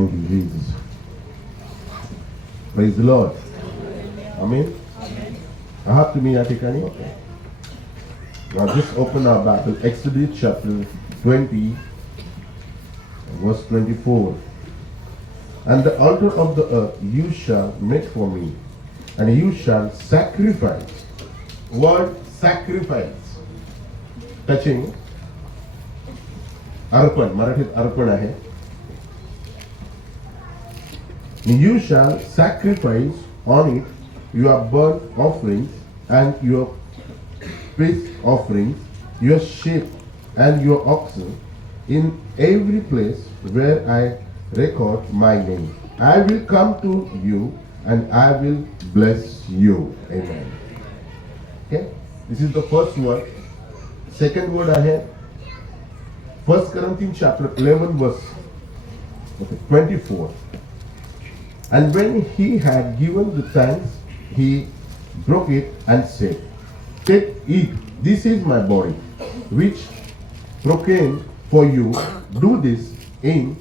Thank you, Jesus. Praise the Lord. Amen. आहात तुम्ही या ठिकाणी? Okay. Now just open our Bible, Exodus chapter 20, verse 24. And the altar of the earth you shall make for me, and you shall sacrifice. Word sacrifice. Touching. अर्पण, मराठीत अर्पण आहे. You shall sacrifice on it your burnt offerings and your peace offerings, your sheep and your oxen, in every place where I record my name. I will come to you and I will bless you. Amen. Okay? This is the first word. Second word I have. 1 Corinthians chapter 11 verse 24. And when he had given the thanks, he broke it and said, take, eat, this is my body, which broken for you. Do this in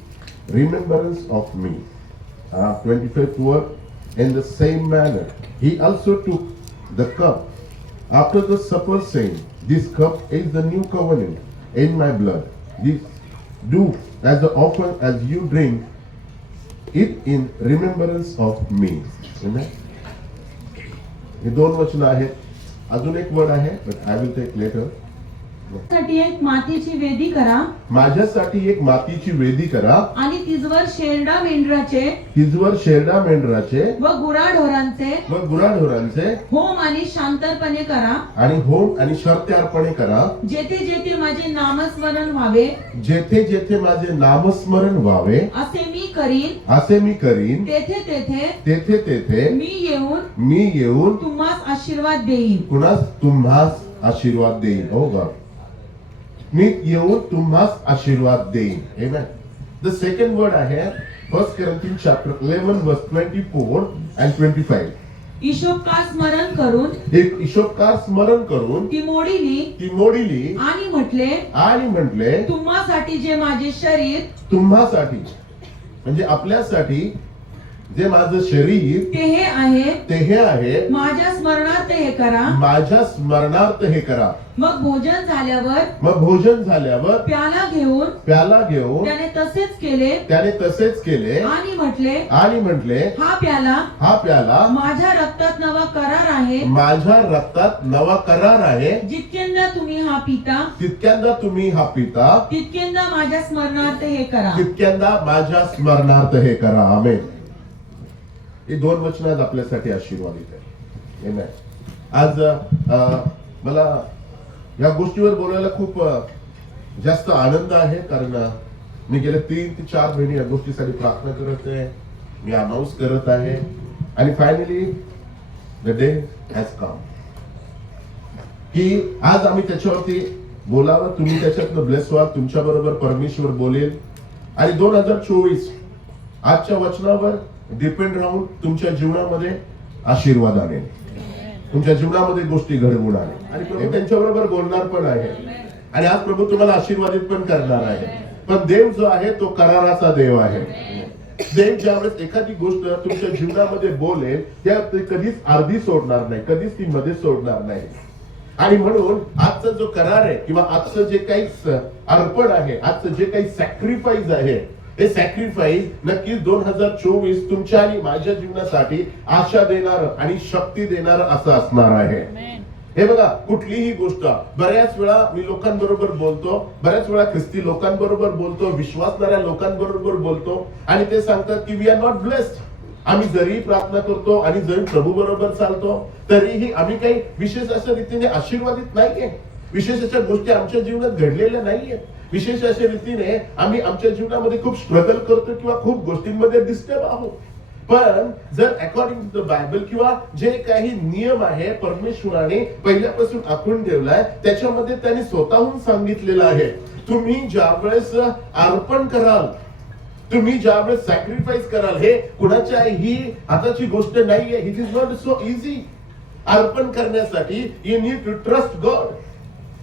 remembrance of me. 25th word. In the same manner, he also took the cup after the supper, saying, this cup is the new covenant in my blood. This do as often as you drink it in remembrance of me. Amen. हे दोन वचन आहेत. अजून एक word आहे, but I will take later. माझ्यासाठी एक मातीची वेदी करा. माझ्यासाठी एक मातीची वेदी करा. आणि तिजवर शेरडा मेंढराचे व गुराढोरांचे होम आणि शांतरपणे करा. आणि होम आणि शर्त्यार्पणे करा. जेथे जेथे माझे नामस्मरण व्हावे, जेथे जेथे माझे नामस्मरण व्हावे, असे मी करीन. तेथे तेथे मी येऊन तुम्हास आशीर्वाद देईन. कुणास? तुम्हास आशीर्वाद देईन. हो गा, मी येऊन तुम्हास आशीर्वाद देईन. Amen. The second word I have, 1 Corinthians chapter 11 verse 24 and 25. ईशोपकार स्मरण करून, एक ईशोपकार स्मरण करून ती मोडीली आणि म्हटले, तुम्हासाठी जे माझे शरीर, तुम्हासाठी म्हणजे आपल्यासाठी जे माझं शरीर ते हे आहे, माझ्या स्मरणार्थ हे करा. मग भोजन झाल्यावर प्याला घेऊन त्याने तसेच केले आणि म्हटले, हा प्याला माझ्या रक्तात नवा करार आहे. जितक्यांदा तुम्ही हा पिता तितक्यांदा माझ्या स्मरणार्थ हे करा. आमेन. हे दोन वचन आज आपल्यासाठी आशीर्वादित आहे. Amen. आज मला या गोष्टीवर बोलायला खूप जास्त आनंद आहे, कारण मी गेले 3 ते 4 महिने या गोष्टीसाठी प्रार्थना करत आहे, मी अनाउन्स करत आहे, आणि finally the day has come की आज आम्ही त्याच्यावरती बोलावं. तुम्ही त्याच्यातनं ब्लेस व्हाल, तुमच्या बरोबर परमेश्वर बोलेल, आणि 2024 आजच्या वचनावर डिपेंड राहून तुमच्या जीवनामध्ये आशीर्वाद आणेल, तुमच्या जीवनामध्ये गोष्टी घडवून आणेल, आणि प्रभू त्यांच्याबरोबर बोलणार पण आहे, आणि आज प्रभू तुम्हाला आशीर्वादित पण करणार आहे. पण देव जो आहे तो कराराचा देव आहे. देव ज्यावेळेस एखादी गोष्ट तुमच्या जीवनामध्ये बोलेल, त्या कधीच अर्धी सोडणार नाही, कधीच ती मध्ये सोडणार नाही. आणि म्हणून आजचा जो करार आहे, किंवा आजचं जे काही अर्पण आहे, आजचं जे काही सॅक्रिफाईस आहे, हे सॅक्रिफाईस नक्कीच 2024 तुमच्या आणि माझ्या जीवनासाठी आशा देणार आणि शक्ती देणार असं असणार आहे. हे बघा, कुठलीही गोष्ट बऱ्याच वेळा मी लोकांबरोबर बोलतो, बऱ्याच वेळा ख्रिस्ती लोकांबरोबर बोलतो, विश्वासणाऱ्या लोकांबरोबर बोलतो, आणि ते सांगतात की वी आर नॉट ब्लेस्ड. आम्ही जरी प्रार्थना करतो आणि जरी प्रभू बरोबर चालतो, तरीही आम्ही काही विशेष अशा रीतीने आशीर्वादित नाहीये, विशेष अशा गोष्टी आमच्या जीवनात घडलेल्या नाहीये, विशेष अशा रीतीने आम्ही आमच्या जीवनामध्ये खूप स्ट्रगल करतो किंवा खूप गोष्टींमध्ये डिस्टर्ब आहोत. पण जर अकॉर्डिंग टू द बायबल किंवा जे काही नियम आहे परमेश्वराने पहिल्यापासून आखून ठेवलाय, त्याच्यामध्ये त्यांनी स्वतःहून सांगितलेलं आहे, तुम्ही ज्यावेळेस अर्पण कराल, तुम्ही ज्यावेळेस सॅक्रिफाईस कराल, हे कुणाच्याही हाताची गोष्ट नाहीये. It is not so easy. अर्पण करण्यासाठी you need to trust God.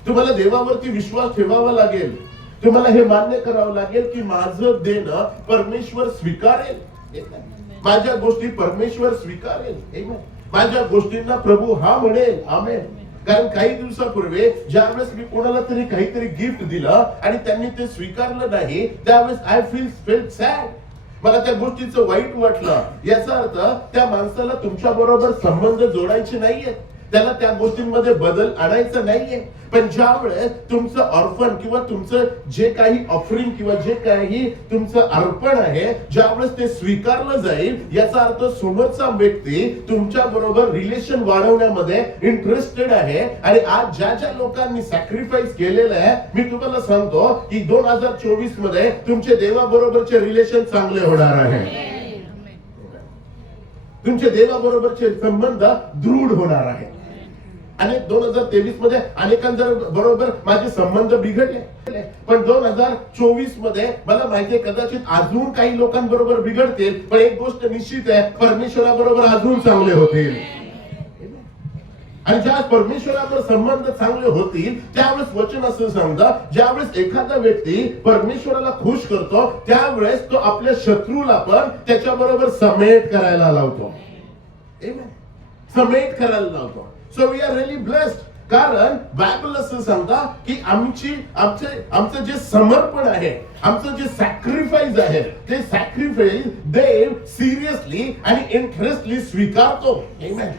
तुम्हाला देवावरती विश्वास ठेवावा लागेल. तुम्हाला हे मान्य करावं लागेल की माझं देणं परमेश्वर स्वीकारेल. माझ्या गोष्टी परमेश्वर स्वीकारेल. Amen. माझ्या गोष्टींना प्रभू हा म्हणेल. आमेन. कारण काही दिवसापूर्वी ज्यावेळेस मी कोणाला तरी काहीतरी गिफ्ट दिलं आणि त्यांनी ते स्वीकारलं नाही, त्यावेळेस आय फील सॅड. मला त्या गोष्टीचं वाईट वाटलं. याचा अर्थ त्या माणसाला तुमच्या बरोबर संबंध जोडायचे नाहीये, त्याला त्या गोष्टींमध्ये बदल आणायचा नाहीये. पण ज्या वेळेस तुमचं ऑर्फन किंवा तुमचं जे काही ऑफरिंग किंवा जे काही तुमचं अर्पण आहे, ज्यावेळेस ते स्वीकारलं जाईल, याचा अर्थ समोरचा व्यक्ती तुमच्या बरोबर रिलेशन वाढवण्यामध्ये इंटरेस्टेड आहे. आणि आज ज्या ज्या लोकांनी सॅक्रिफाईस केलेलं आहे, मी तुम्हाला सांगतो की 2024 मध्ये तुमचे देवाबरोबरचे रिलेशन चांगले होणार आहे. तुमचे देवाबरोबरचे संबंध दृढ होणार आहे. आणि 2023 मध्ये अनेकांच्या बरोबर माझे संबंध बिघडले, पण 2024 मध्ये मला माहितीये कदाचित अजून काही लोकांबरोबर बिघडतील, पण एक गोष्ट निश्चित आहे, परमेश्वराबरोबर अजून चांगले होतील. आणि ज्या परमेश्वरावर संबंध चांगले होतील, त्यावेळेस वचन असं सांगतं, ज्यावेळेस एखादा व्यक्ती परमेश्वराला खुश करतो, त्यावेळेस तो आपल्या शत्रूला पण त्याच्याबरोबर समेट करायला लावतो. समेट करायला लावतो. So we are really blessed. कारण बायबल असं सांगता की आमचं जे समर्पण आहे, आमचं जे सॅक्रिफाईस आहे, ते सॅक्रिफाईस देव सिरियसली आणि इंटरेस्टली स्वीकारतो. आमेन.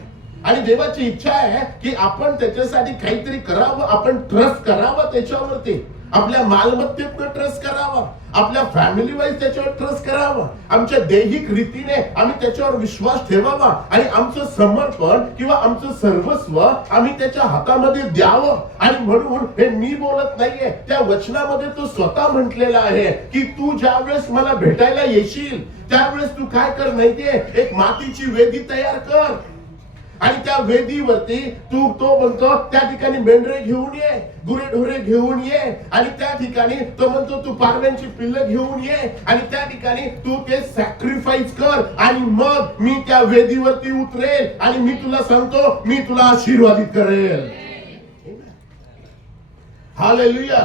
आणि देवाची इच्छा आहे की आपण त्याच्यासाठी काहीतरी करावं, आपण ट्रस्ट करावं त्याच्यावरती, आपल्या मालमत्तेतनं ट्रस्ट करावा, आपल्या फॅमिली वाईज त्याच्यावर ट्रस्ट करावा, आमच्या दैहिक रीतीने आम्ही त्याच्यावर विश्वास ठेवावा आणि आमचं समर्पण किंवा आमचं सर्वस्व आम्ही त्याच्या हातामध्ये द्यावं. आणि म्हणून हे मी बोलत नाहीये, त्या वचनामध्ये तो स्वतः म्हटलेला आहे की तू ज्यावेळेस मला भेटायला येशील, त्यावेळेस तू काय कर माहितीये, एक मातीची वेदी तयार कर आणि त्या वेदीवरती तो म्हणतो त्या ठिकाणी मेंढरे घेऊन ये, गुरेढोरे घेऊन ये, आणि त्या ठिकाणी तो म्हणतो तू पारण्यांची पिल्लं घेऊन ये, आणि त्या ठिकाणी तू ते सॅक्रिफाईस कर, आणि मग मी त्या वेदीवरती उतरेल आणि मी तुला सांगतो मी तुला आशीर्वादित करेल. हालेलुया.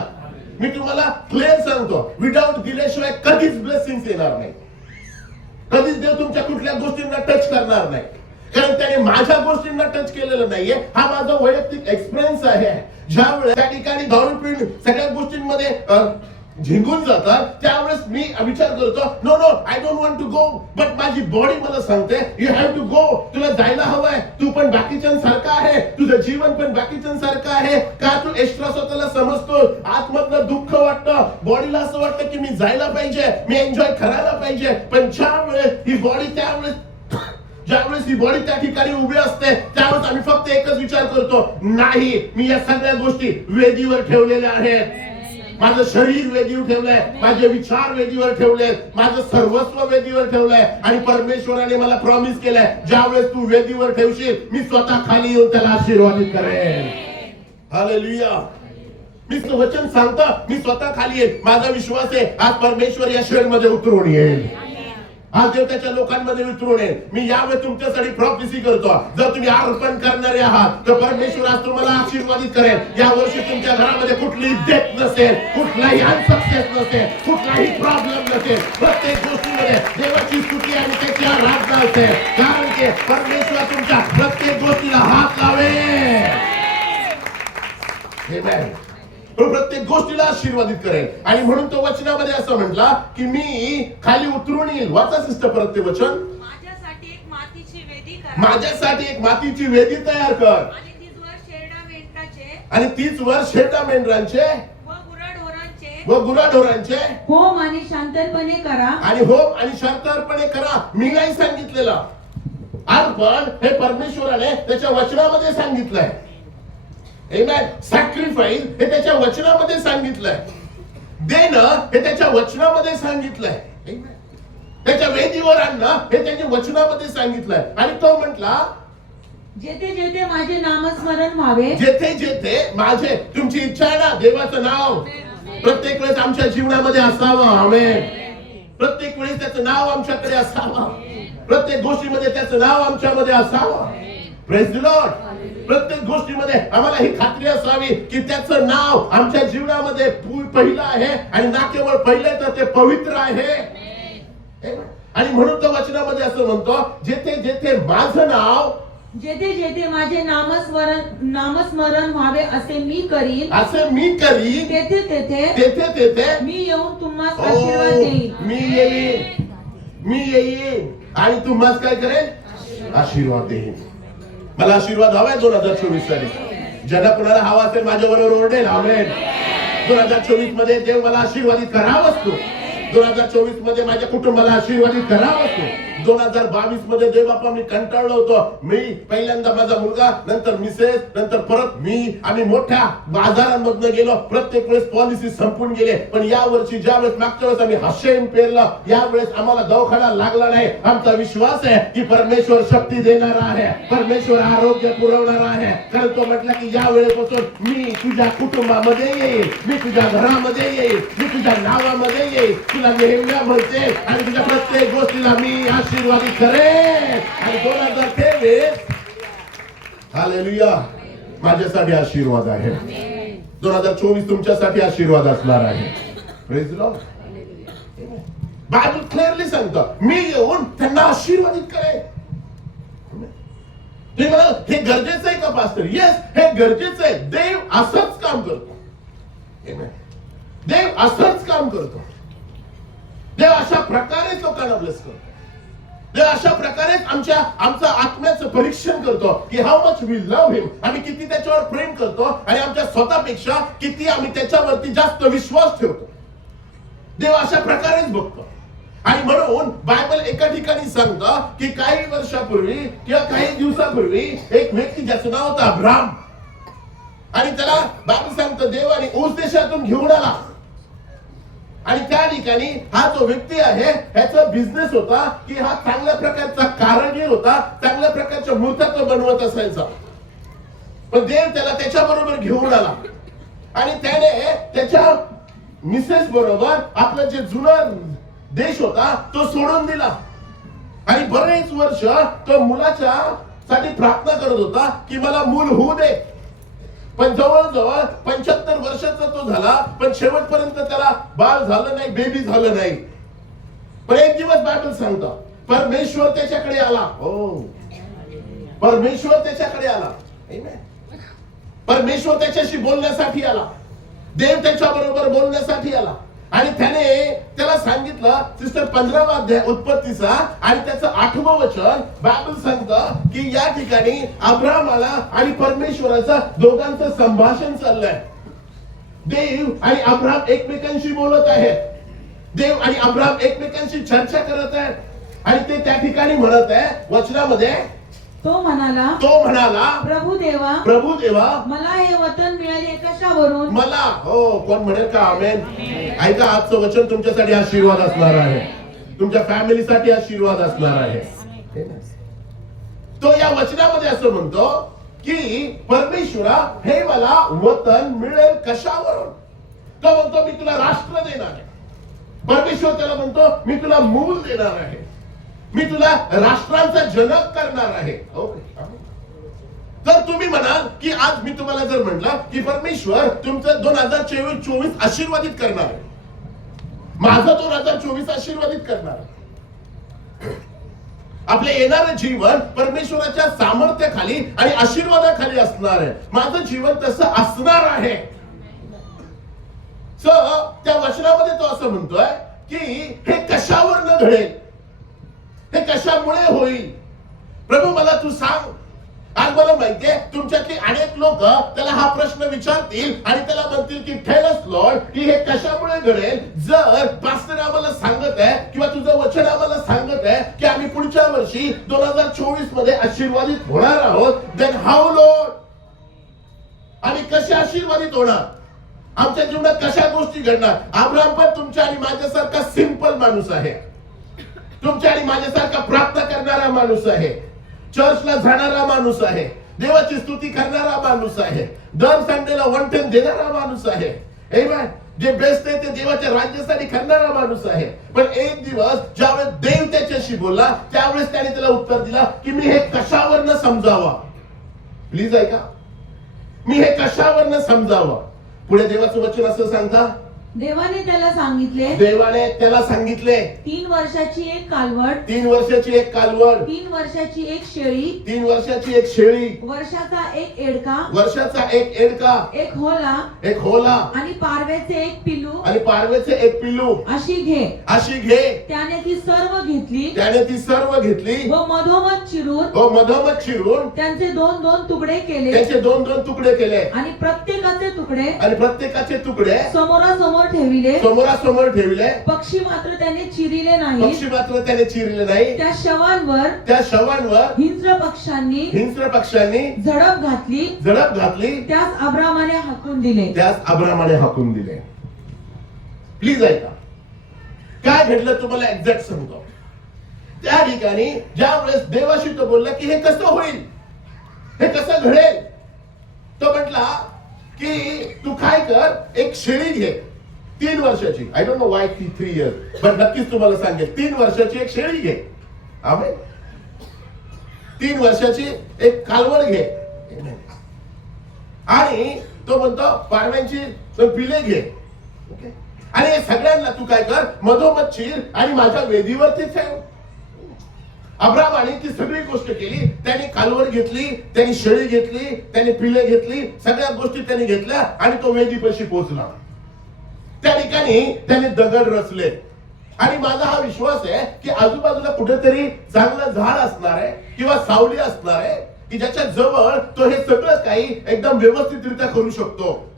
मी तुम्हाला क्लिअर सांगतो, विदाउट दिल्याशिवाय कधीच ब्लेसिंग्स येणार नाही, कधीच देव तुमच्या कुठल्या गोष्टींना टच करणार नाही. कारण त्याने माझ्या गोष्टींना टच केलेलं नाहीये. हा माझा वैयक्तिक एक्सपिरियन्स आहे. ज्यावेळेस त्या ठिकाणी दारू पिऊन सगळ्या गोष्टींमध्ये झिंगून जातात, त्यावेळेस मी विचार करतो, no I don't want to go, but माझी बॉडी मला सांगते यू हॅव टू गो. तुला जायला हवंय, तू पण बाकीच्यांसारखा आहे, तुझं जीवन पण बाकीच्यांसारखं आहे. का तू एक्स्ट्रा स्वतःला समजतो, आतमधलं दुःख वाटतं, बॉडीला असं वाटतं की मी जायला पाहिजे, मी एन्जॉय करायला पाहिजे. पण ज्यावेळेस ही बॉडी ज्यावेळेस ही बॉडी त्या ठिकाणी उभी असते, त्यावेळेस आम्ही फक्त एकच विचार करतो, नाही मी या सगळ्या गोष्टी वेदीवर ठेवलेल्या आहेत. माझं शरीर वेदीवर ठेवलंय, माझे विचार वेदीवर ठेवले, माझं सर्वस्व वेदीवर ठेवलंय. आणि परमेश्वराने मला प्रॉमिस केलंय, ज्यावेळेस तू वेदीवर ठेवशील, मी स्वतः खाली येऊन त्याला आशीर्वादित करेन. हालेलुया. मी वचन सांगतो, मी स्वतः खाली येईल. माझा विश्वास आहे आज परमेश्वर या शहरामध्ये उतरून येईल, आज देव त्याच्या लोकांमध्ये उतरून येईल. मी यावेळी तुमच्यासाठी प्रॉफिसी करतो, जर तुम्ही अर्पण करणारे आहात तर परमेश्वर आज तुम्हाला आशीर्वादित करेल. या वर्षी तुमच्या घरामध्ये कुठलीही डेथ नसेल, कुठलाही अनसक्सेस नसेल, कुठलाही प्रॉब्लेम नसेल. प्रत्येक गोष्टीमध्ये देवाची स्तुती आणि त्याची आराधना असेल, कारण की परमेश्वर तुमच्या प्रत्येक गोष्टीला हात लावेल. आमेन. तो प्रत्येक गोष्टीला आशीर्वादित करेल. आणि म्हणून तो वचनामध्ये असं म्हटला की मी खाली उतरून येईल. वाचा सिस्टर परत ते वचन. माझ्यासाठी एक मातीची वेदी करा, माझ्यासाठी एक मातीची वेदी तयार कर, आणि तीचवर शेरडा मेंढराचे आणि तीच वर शेटा मेंढरांचे व गुराढोरांचे होम आणि शांतपणे करा, आणि होम आणि शांतपणे करा. मी नाही सांगितलेलं, अर्पण हे परमेश्वराने त्याच्या वचनामध्ये सांगितलंय. आमेन. सॅक्रिफाईस हे त्याच्या वचनामध्ये सांगितलंय, देणं हे त्याच्या वचनामध्ये सांगितलंय, त्याच्या वेदीवर आणणं हे त्याच्या वचनामध्ये सांगितलंय. आणि तो म्हटला जेथे जेथे माझे नामस्मरण व्हावे, जेथे जेथे माझे, तुमची इच्छा आहे ना देवाचं नाव प्रत्येक वेळेस आमच्या जीवनामध्ये असावं. आमेन. प्रत्येक वेळेस त्याचं नाव आमच्याकडे असावं, प्रत्येक गोष्टीमध्ये त्याचं नाव आमच्यामध्ये असावं. Praise the Lord. प्रत्येक गोष्टीमध्ये आम्हाला ही खात्री असावी की त्याचं नाव आमच्या जीवनामध्ये पहिलं आहे आणि ना केवळ पहिलं तर ते पवित्र आहे. आणि म्हणून तो वचनामध्ये असं म्हणतो, जेथे जेथे माझं नाव, जेथे जेथे माझे नामस्मरण व्हावे असे मी करीन, तेथे तेथे तेथे तेथे मी येऊन तुम्हाला आशीर्वाद देईन. मी येईन आणि तुम्हाला काय करेल? आशीर्वाद देईन. मला आशीर्वाद हवाय 2024 साली. ज्यांना कोणाला हवा असेल माझ्याबरोबर ओरडेल आमेन. 2024 मध्ये देव मला आशीर्वादित करावाच तो. 2024 मध्ये माझ्या कुटुंबाला आशीर्वादित करावाच तो. 2022 मध्ये देव बापा मी कंटाळलो होतो. मी पहिल्यांदा माझा मुलगा, नंतर मिसेस, नंतर परत मी. आम्ही मोठ्या बाजारांमधनं गेलो. प्रत्येक वेळेस पॉलिसी संपून गेले. पण या वर्षी ज्या वेळेस मागच्या वेळेस आम्ही हशेम पेरलं, यावेळेस आम्हाला दवाखाना लागला नाही. आमचा विश्वास आहे की परमेश्वर शक्ती देणारा आहे, परमेश्वर आरोग्य पुरवणारा आहे. कारण तो म्हटला की या वेळेपासून मी तुझ्या कुटुंबामध्ये येईल, मी तुझ्या घरामध्ये येईल, मी तुझ्या नावामध्ये येईल, तुला नेहमी म्हणते आणि तुझ्या प्रत्येक गोष्टीला मी आशीर्वादित करेन. आणि 2023 हालेलुया माझ्यासाठी आशीर्वाद आहे. 2024 तुमच्यासाठी आशीर्वाद असणार आहे. Praise the Lord. Bible clearly सांगतं, मी येऊन त्यांना आशीर्वादित करेन. तुम्ही म्हणाल हे गरजेचं आहे का पास्टर? येस, हे गरजेचं आहे. देव असंच काम करतो. देव असंच काम करतो. देव अशा प्रकारे लोकांना ब्लेस करतो. देव अशा प्रकारेच आमचं आत्म्याचं परीक्षण करतो की हाऊ मच वी लव्ह हिम. आम्ही किती त्याच्यावर प्रेम करतो आणि आमच्या स्वतःपेक्षा किती आम्ही त्याच्यावरती जास्त विश्वास ठेवतो. देव अशा प्रकारेच बघतो. आणि म्हणून बायबल एका ठिकाणी सांगतं की काही वर्षापूर्वी किंवा काही दिवसापूर्वी एक व्यक्ती ज्याचं नाव होतं अब्राम, आणि त्याला बायबल सांगतं देवाने ऊस देशातून घेऊन आला. आणि त्या ठिकाणी हा जो व्यक्ती आहे ह्याचा बिझनेस होता की हा चांगल्या प्रकारचा कारागीर होता, चांगल्या प्रकारच्या मूर्त्या तो बनवत असायचा. पण देव त्याला त्याच्या बरोबर घेऊन आला आणि त्याने त्याच्या मिसेस बरोबर आपलं जे जुनं देश होता तो सोडून दिला. आणि बरेच वर्ष तो मुलाच्या साठी प्रार्थना करत होता की मला मूल होऊ दे. पण जवळजवळ 75 वर्षाचा तो झाला, पण शेवटपर्यंत त्याला बाळ झालं नाही, बेबी झालं नाही. पण एक दिवस बायबल सांगतं परमेश्वर त्याच्याकडे आला. हो, परमेश्वर त्याच्याकडे आला. परमेश्वर त्याच्याशी बोलण्यासाठी आला. देव त्याच्या बरोबर बोलण्यासाठी आला. आणि त्याला सांगितलं, सिस्टर 15वा अध्याय उत्पत्तीचा आणि त्याचं 8वं वचन बायबल सांगतं की या ठिकाणी अब्रामाला आणि परमेश्वराचं दोघांचं संभाषण चाललंय. देव आणि अब्राम एकमेकांशी बोलत आहेत. देव आणि अब्राम एकमेकांशी चर्चा करत आहेत. आणि ते त्या ठिकाणी म्हणत आहे वचनामध्ये, तो म्हणाला प्रभू देवा मला हे वचन मिळाले कशावरून? मला. हो, कोण म्हणेल का आमेन? ऐका, आजचं वचन तुमच्यासाठी आशीर्वाद असणार आहे, तुमच्या फॅमिलीसाठी आशीर्वाद असणार आहे. तो या वचनामध्ये असं म्हणतो की परमेश्वरा हे मला वचन मिळेल कशावरून? तो म्हणतो मी तुला राष्ट्र देणार आहे. परमेश्वर त्याला म्हणतो मी तुला मूल देणार आहे, मी तुला राष्ट्रांचा जनक करणार आहे. तर तुम्ही म्हणाल की आज मी तुम्हाला जर म्हटलं की परमेश्वर तुमचं 2024 आशीर्वादित करणार आहे, माझं 2024 आशीर्वादित करणार आहे. आपले येणारं जीवन परमेश्वराच्या सामर्थ्याखाली आणि आशीर्वादाखाली असणार आहे. माझं जीवन तसं असणार आहे. त्या वचनामध्ये तो असं म्हणतोय की हे कशावर न घडेल, हे कशामुळे होईल? प्रभू मला तू सांग. आज मला माहितीये तुमच्यातली अनेक लोक त्याला हा प्रश्न विचारतील आणि त्याला म्हणतील की टेल अस लॉर्ड की हे कशामुळे घडेल. जर पास्टर आम्हाला सांगत आहे किंवा तुझं वचन आम्हाला सांगत आहे की आम्ही पुढच्या वर्षी 2024 मध्ये आशीर्वादित होणार आहोत, देन हाऊ लॉर्ड? आम्ही कसे आशीर्वादित होणार? आमच्या जीवनात कशा गोष्टी घडणार? अब्राम पण तुमच्या आणि माझ्यासारखा सिंपल माणूस आहे, तुमच्या आणि माझ्यासारखा प्रार्थना करणारा माणूस आहे, चर्चला जाणारा माणूस आहे, देवाची स्तुती करणारा माणूस आहे, दर संडेला 1 10 देणारा माणूस आहे. आमेन. जे बेस्ट आहे ते देवाच्या राज्यासाठी करणारा माणूस आहे. पण एक दिवस ज्यावेळेस देव त्याच्याशी बोलला त्यावेळेस त्याने त्याला उत्तर दिला की मी हे कशावर न समजावा. प्लीज ऐका, मी हे कशावरनं समजावं? पुढे देवाचं वचन असं सांगता, देवाने त्याला सांगितले, देवाने त्याला सांगितले 3 वर्षाची एक कालवड, 3 वर्षाची एक कालवड, 3 वर्षाची एक शेळी, 3 वर्षाची एक शेळी, वर्षाचा एक एडका, वर्षाचा एक एडका, एक होला एक होला आणि पारव्याचे एक पिल्लू आणि पारवेचे एक पिल्लू अशी घे. अशी घे. त्याने ती सर्व घेतली त्याने ती सर्व घेतली व मधोमध चिरून व मधोमध चिरून त्यांचे 2-2 तुकडे केले त्याचे 2-2 तुकडे केले आणि प्रत्येकाचे तुकडे आणि प्रत्येकाचे तुकडे समोरासमोर ठेविले. समोरासमोर ठेवले. पक्षी मात्र त्याने चिरिले नाही. पक्षी मात्र त्याने चिरले नाही. त्या शवांवर त्या शवांवर हिंस्र पक्षांनी हिंस्र पक्षांनी झडप घातली. झडप घातली. त्यास अब्रामाने हाकून दिले. त्यास अब्रामाने हाकून दिले. प्लीज ऐका, काय घडलं तुम्हाला एक्झॅक्ट सांगतो. त्या ठिकाणी ज्या वेळेस देवाशी तो बोलला की हे कसं होईल, हे कसं घडेल, तो म्हटला की तू काय कर, एक शेळी घे 3 वर्षाची. I don't know Y 3 years, पण नक्कीच तुम्हाला सांगेल 3 वर्षाची एक शेळी घे. आमेन. 3 वर्षाची एक कालवड घे. आणि तो म्हणतो पारव्यांची पिले घे. आणि हे सगळ्यांना तू काय कर, मधोमध चीर आणि माझ्या वेदीवरती ठेव. अब्रामाने ती सगळी गोष्ट केली. त्यांनी कालवड घेतली, त्यांनी शेळी घेतली, त्यांनी पिले घेतली, सगळ्या गोष्टी त्यांनी घेतल्या आणि तो वेदीपाशी पोहोचला. त्या ठिकाणी त्याने दगड रचले. आणि माझा हा विश्वास आहे की आजूबाजूला कुठेतरी चांगलं झाड असणार आहे किंवा सावली असणार आहे की ज्याच्या जवळ तो हे सगळं काही एकदम व्यवस्थितरित्या करू शकतो.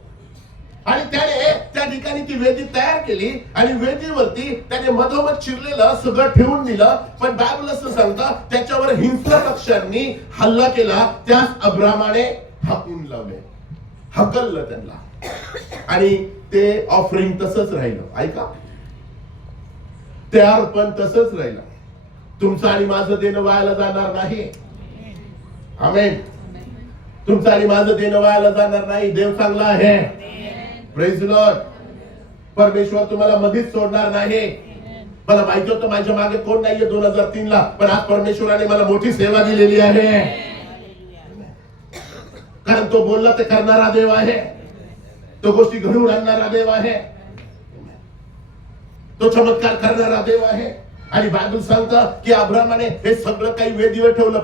आणि त्याने त्या ठिकाणी ती वेदी तयार केली आणि वेदीवरती त्याने मधोमध चिरलेलं सगळं ठेवून दिलं. पण बायबल असं सांगतं त्याच्यावर हिंस्र पक्षांनी हल्ला केला. त्यास अब्रामाने हाकून लावले, हकललं त्यांना. आणि ते ऑफरिंग तसंच राहिलं. ऐका, ते अर्पण तसंच राहिलं. तुमचं आणि माझं देणं वायाला जाणार नाही. आमेन. तुमचं आणि माझं देणं वायाला जाणार नाही. देव चांगला आहे. Praise Lord. परमेश्वर तुम्हाला मधीच सोडणार नाही. मला माहिती होतं माझ्या मागे कोण नाहीये 2003 ला, पण आज परमेश्वराने मला मोठी सेवा दिलेली आहे. कारण तो बोलला ते करणारा देव आहे. तो गोष्टी घडवून आणणारा देव आहे. तो चमत्कार करणारा देव आहे. आणि बायबल सांगतं की अब्रामाने हे सगळं काही वेदीवर ठेवलं.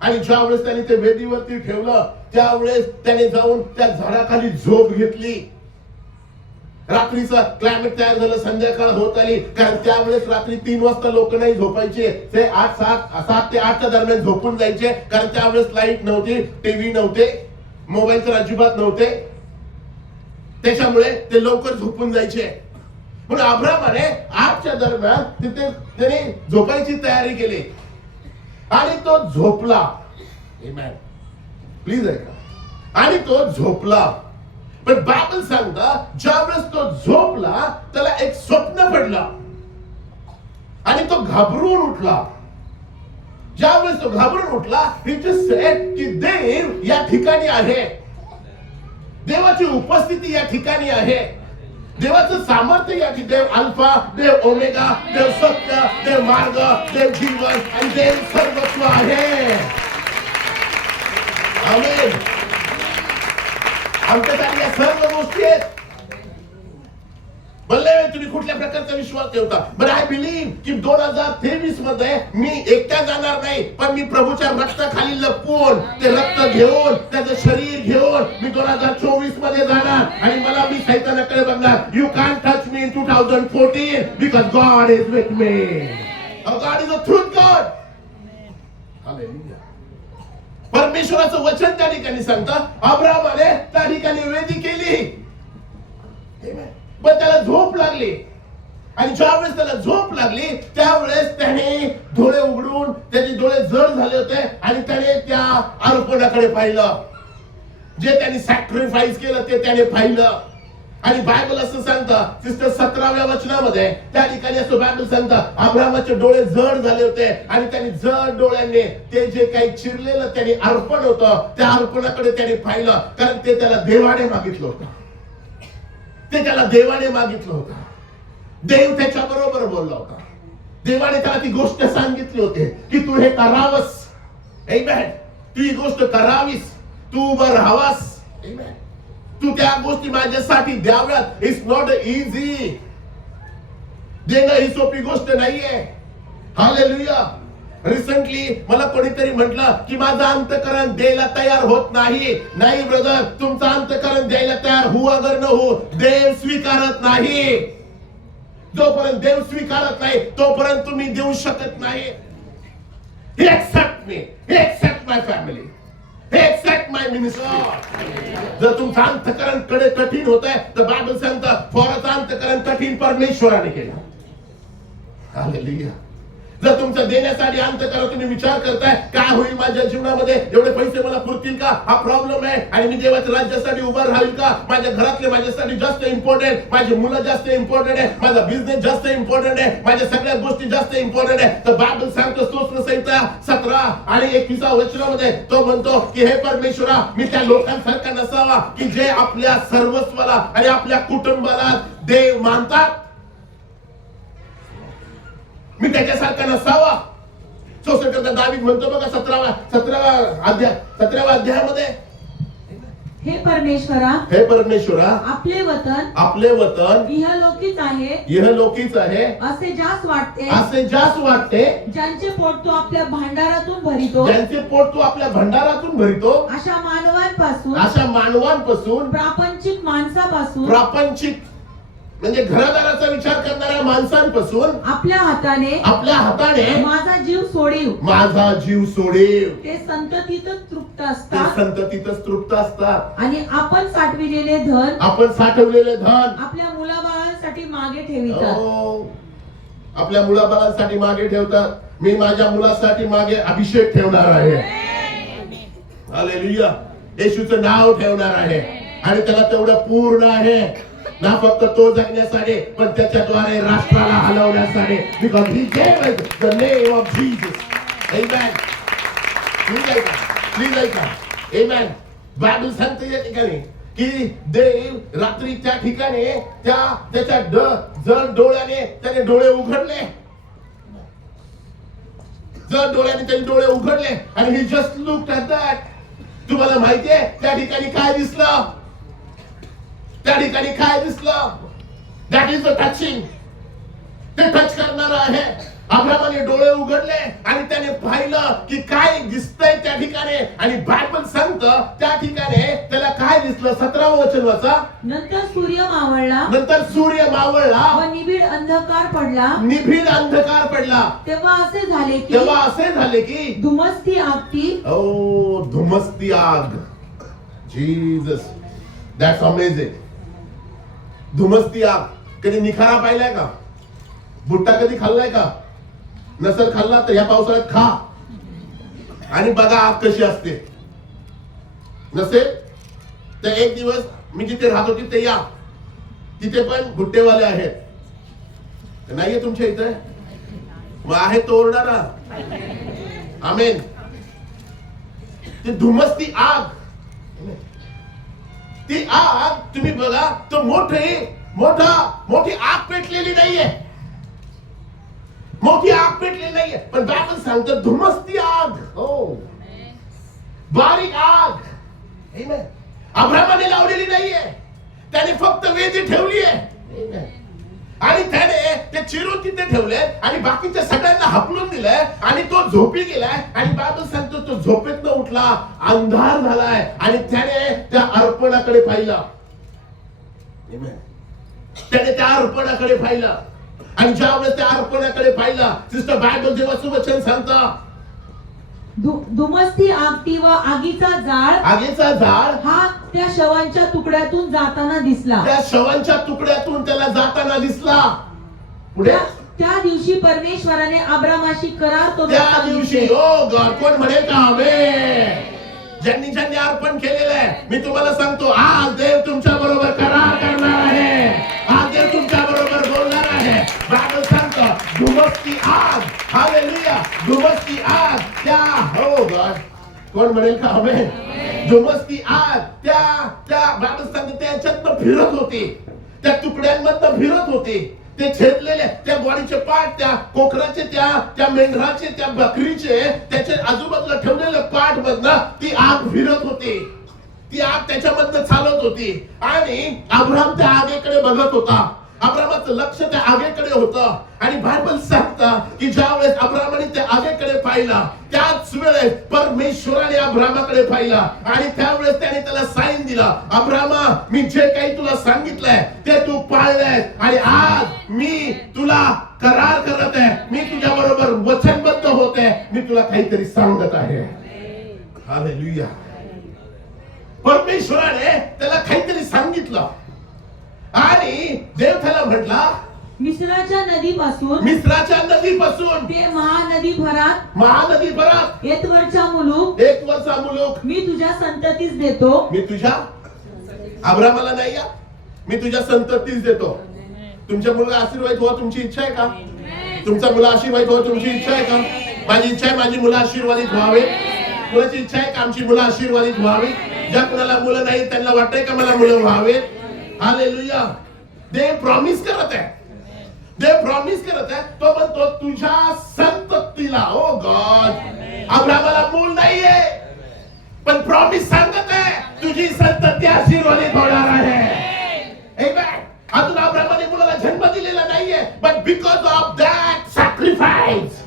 आणि ज्या वेळेस त्याने ते वेदीवरती ठेवलं त्यावेळेस त्याने जाऊन त्या झाडाखाली झोप घेतली. रात्रीचा क्लायमेट तयार झालं, संध्याकाळ होत आली. कारण त्यावेळेस रात्री 3 वाजता लोक नाही झोपायचे, ते 7 ते 8 दरम्यान झोपून जायचे. कारण त्यावेळेस लाईट नव्हती, टीव्ही नव्हते, मोबाईल तर अजिबात नव्हते. त्याच्यामुळे ते लवकर झोपून जायचे. म्हणून अब्रामाने 8च्या दरम्यान तिथे त्याने झोपायची तयारी केली आणि तो झोपला. प्लीज ऐका. आणि तो झोपला. पण बायबल सांगता ज्यावेळेस तो झोपला त्याला एक स्वप्न पडलं आणि तो घाबरून उठला. ज्यावेळेस तो घाबरून उठला, he just said की देव या ठिकाणी आहे. देवाची उपस्थिती या ठिकाणी आहे. देवाचं सामर्थ्य या ठिकाणी. देव अल्फा, देव ओमेगा, देव सत्य, देव मार्ग, देव जीवन आणि देव सर्वस्व आहे. आमेन. आमच्यासाठी या सर्व गोष्टी आहेत. बोलले तुम्ही कुठल्या प्रकारचा विश्वास ठेवता. बट आय बिलीव्ह की 2023 मध्ये मी एकटा जाणार नाही, पण मी प्रभूच्या रक्ताखाली लपवून ते रक्त घेऊन त्याचं शरीर घेऊन मी 2024 मध्ये जाणार. आणि मला मी सैतानाकडे बघणार. You can touch me in 2014 because God is with me. God is a truth God. Hallelujah. परमेश्वराचं वचन त्या ठिकाणी सांगतं अब्रामाने त्या ठिकाणी वेदी केली. पण त्याला झोप लागली. आणि ज्यावेळेस त्याला झोप लागली त्यावेळेस त्याने डोळे उघडून, त्याचे डोळे जड झाले होते आणि त्याने त्या अर्पणाकडे पाहिलं. जे त्यांनी सॅक्रिफाईस केलं ते त्याने पाहिलं. आणि बायबल असं सांगतं सिस्टर 17व्या वचनामध्ये त्या ठिकाणी असं बायबल सांगतं अब्रामाचे डोळे जड झाले होते आणि त्यांनी जड डोळ्यांनी ते जे काही चिरलेलं त्यांनी अर्पण होतं त्या अर्पणाकडे त्याने पाहिलं. कारण ते त्याला देवाने मागितलं होतं. ते त्याला देवाने मागितलं होतं. देव त्याच्या बरोबर बोलला होता. देवाने त्याला ती गोष्ट सांगितली होती की तू हे करावंस. आमेन. तू ही गोष्ट करावीस. तू उभं राहावास. तू त्या गोष्टी माझ्यासाठी द्याव्यात. It's not easy. देणं ही सोपी गोष्ट नाहीये. हालेलुया. रिसेंटली मला कोणीतरी म्हटलं की माझं अंतकरण द्यायला तयार होत नाही. नाही ब्रदर, तुमचं अंतकरण द्यायला तयार हो अगर न हो, देव स्वीकारत नाही. जोपर्यंत देव स्वीकारत नाही तोपर्यंत तुम्ही देऊ शकत नाही. He accept me. He accept my family. He accept my ministry. जर तुमचं अंतकरण कडे कठीण होत आहे तर बायबल सांगतं पोराचं अंतकरण कठीण परमेश्वराने केलं. हालेलुया. जर तुमचं देण्यासाठी अंतकरण तुम्ही विचार करताय काय होईल माझ्या जीवनामध्ये, एवढे पैसे मला पुरतील का, हा प्रॉब्लेम आहे, आणि मी देवाच्या राज्यासाठी उभा राहील का, माझ्या घरातले माझ्यासाठी जास्त इम्पॉर्टंट, माझी मुलं जास्त इम्पॉर्टंट आहे, माझा बिझनेस जास्त इम्पॉर्टंट आहे, माझ्या सगळ्या गोष्टी जास्त इम्पॉर्टंट आहे. तर बायबल सांगतो स्तोत्र संहिता 17 आणि 21 वचनामध्ये तो म्हणतो की हे परमेश्वरा, मी त्या लोकांसारखा नसावा की जे आपल्या सर्वस्वाला आणि आपल्या कुटुंबाला देव मानतात. मी त्याच्यासारखा नसावा. सोसरकर्ता दावीद म्हणतो बघा 17व्या अध्यायामध्ये, हे परमेश्वरा, हे परमेश्वरा, आपले वतन इहलोकीच आहे, इहलोकीच आहे, असे जास्त वाटते, ज्यांचे पोट तू आपल्या भांडारातून भरितो, ज्यांचे पोट तू आपल्या भंडारातून भरितो, अशा मानवांपासून प्रापंचिक माणसापासून प्रापंचिक म्हणजे घरादाराचा विचार करणाऱ्या माणसांपासून आपल्या हाताने माझा जीव सोडीव, ते संततीतच तृप्त असतात, आणि आपण साठविलेले धन आपल्या मुलाबाळांसाठी मागे ठेवितात. आपल्या मुलाबाळांसाठी मागे ठेवतात. मी माझ्या मुलासाठी मागे अभिषेक ठेवणार आहे. हालेलुया. येशूचं नाव ठेवणार आहे आणि त्याला तेवढं पूर्ण आहे ना, फक्त तो जगण्यासाठी पण त्याच्याद्वारे राष्ट्राला हलवण्यासाठी. Because he gave the name of Jesus. Amen. Please ऐका. आमेन. बायबल सांगते या ठिकाणी की देव रात्री त्या ठिकाणी त्याच्या जर डोळ्याने त्याने डोळे उघडले, त्याने डोळे उघडले आणि ही जस्ट लुक्ड ॲट दॅट. तुम्हाला माहितीये त्या ठिकाणी काय दिसलं? That is the touching. ते टच करणार आहे. अब्रामाने डोळे उघडले आणि त्याने पाहिलं की काय दिसतंय त्या ठिकाणी, आणि बायबल सांगतं त्या ठिकाणी त्याला काय दिसलं. 17वं वचन वाचा. नंतर सूर्य मावळला व निबिड अंधकार पडला. तेव्हा असे झाले की धुमसती आग. Jesus, that's amazing. धुमसती आग. कधी निखारा पाहिलाय का? भुट्टा कधी खाल्लाय का? नसल खाल्ला तर या पावसाळ्यात खा आणि बघा आग कशी असते. नसेल तर एक दिवस मी जिथे राहतो तिथे या, तिथे पण भुट्टेवाले आहेत. नाहीये तुमच्या इथे? मग आहे तो ओरडा ना. आमेन. ते धुमसती आग. ती आग तुम्ही बघा, तो मोठी आग पेटलेली नाहीये. पण बायबल सांगतं धुमसती आग. बारीक आग. अब्रामाने लावलेली नाहीये, त्याने फक्त वेदी ठेवली आहे आणि त्याने ते चिरून तिथे ठेवले आणि बाकीच्या सगळ्यांना हकलून दिलंय आणि तो झोपी गेलाय. आणि बायबल सांगतो तो झोपेतनं उठला, अंधार झालाय आणि त्याने त्या अर्पणाकडे पाहिलं. आणि ज्यावेळेस त्या अर्पणाकडे पाहिलं, सिस्टर बायबल देवाचं वचन सांगतं धुमसती आगती व आगीचा जाळ हा त्या शवांच्या तुकड्यातून जाताना दिसला. त्याला जाताना दिसला. पुढे त्या दिवशी परमेश्वराने अब्रामाशी करार तो त्या दिवशी कोण म्हणेल का आमेन? ज्यांनी अर्पण केलेलं आहे, मी तुम्हाला सांगतो आज देव तुमच्या बरोबर करार करणार आहे. आज देव तुमच्या बरोबर बोलणार आहे. बायबल सांगतं धुमसती आग. हालेलुया. धुमसती आग. त्या गॉड कोण म्हणेल का आमेन? धुमसती आग त्या बायबल सांगते त्याच्यातनं फिरत होती, त्या तुकड्यांमधनं फिरत होती. ते छेदलेले त्या बॉडीचे पार्ट, त्या कोकराचे, त्या मेंढराचे, त्या बकरीचे, त्याचे आजूबाजूला ठेवलेले पार्ट मधनं ती आग फिरत होती. ती आग त्याच्यामधनं चालत होती आणि अब्राम त्या आगेकडे बघत होता. अब्रामाचं लक्ष त्या आगेकडे होतं आणि बायबल सांगतं की ज्या वेळेस अब्रामाने त्या आगेकडे पाहिला त्याच वेळेस परमेश्वराने अब्रामाकडे पाहिला आणि त्यावेळेस त्याने त्याला साईन दिला, अब्रामा मी जे काही तुला सांगितलंय ते तू पाळलंय आणि आज मी तुला करार करत आहे, मी तुझ्या बरोबर वचनबद्ध होत आहे, मी तुला काहीतरी सांगत आहे. हालेलुया. परमेश्वराने त्याला काहीतरी सांगितलं आणि देव त्याला म्हटला मिस्राच्या नदीपासून ते महानदी भरात एक वर्षा मुलूक मी तुझ्या संततीस देतो. मी तुझ्या अब्रामाला नाही या, मी तुझ्या संततीस देतो. तुमच्या मुलगा आशीर्वाद व्हावा तुमची इच्छा आहे का? तुमचा मुला आशीर्वाद व्हावा तुमची इच्छा आहे का? माझी इच्छा आहे माझी मुलं आशीर्वादित व्हावे. कुणाची इच्छा आहे का आमची मुलं आशीर्वादित व्हावी? ज्या कुणाला मुलं नाही त्यांना वाटतंय का मला मुलं व्हावे? हालेलुया. देव प्रॉमिस करत आहे, देव प्रॉमिस करत आहे. तो म्हणतो तुझ्या संततीला. ओ गॉड, अब्रामाला मूल नाहीये पण प्रॉमिस सांगत आहे तुझी संतती आशीर्वादित होणार आहे. आमेन. अजून अब्रामाने मुलाला जन्म दिलेला नाहीये but because of that sacrifice,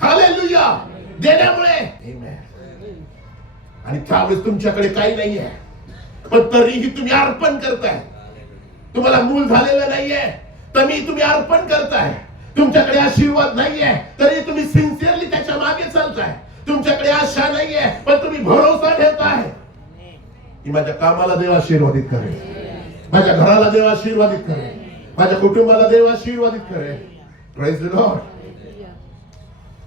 hallelujah, देण्यामुळे. आमेन. आणि त्यावेळेस तुमच्याकडे काही नाहीये पण तरीही तुम्ही अर्पण करताय. तुम्हाला मूल झालेलं नाहीये तरी तुम्ही अर्पण करताय. तुमच्याकडे आशीर्वाद नाहीये तरी तुम्ही सिन्सिअरली त्याच्या मागे चालताय. तुमच्याकडे आशा नाहीये पण तुम्ही भरोसा ठेवताय की माझ्या कामाला देव आशीर्वादित करेल, माझ्या घराला देव आशीर्वादित करेल, माझ्या कुटुंबाला देव आशीर्वादित करेल. Praise the Lord.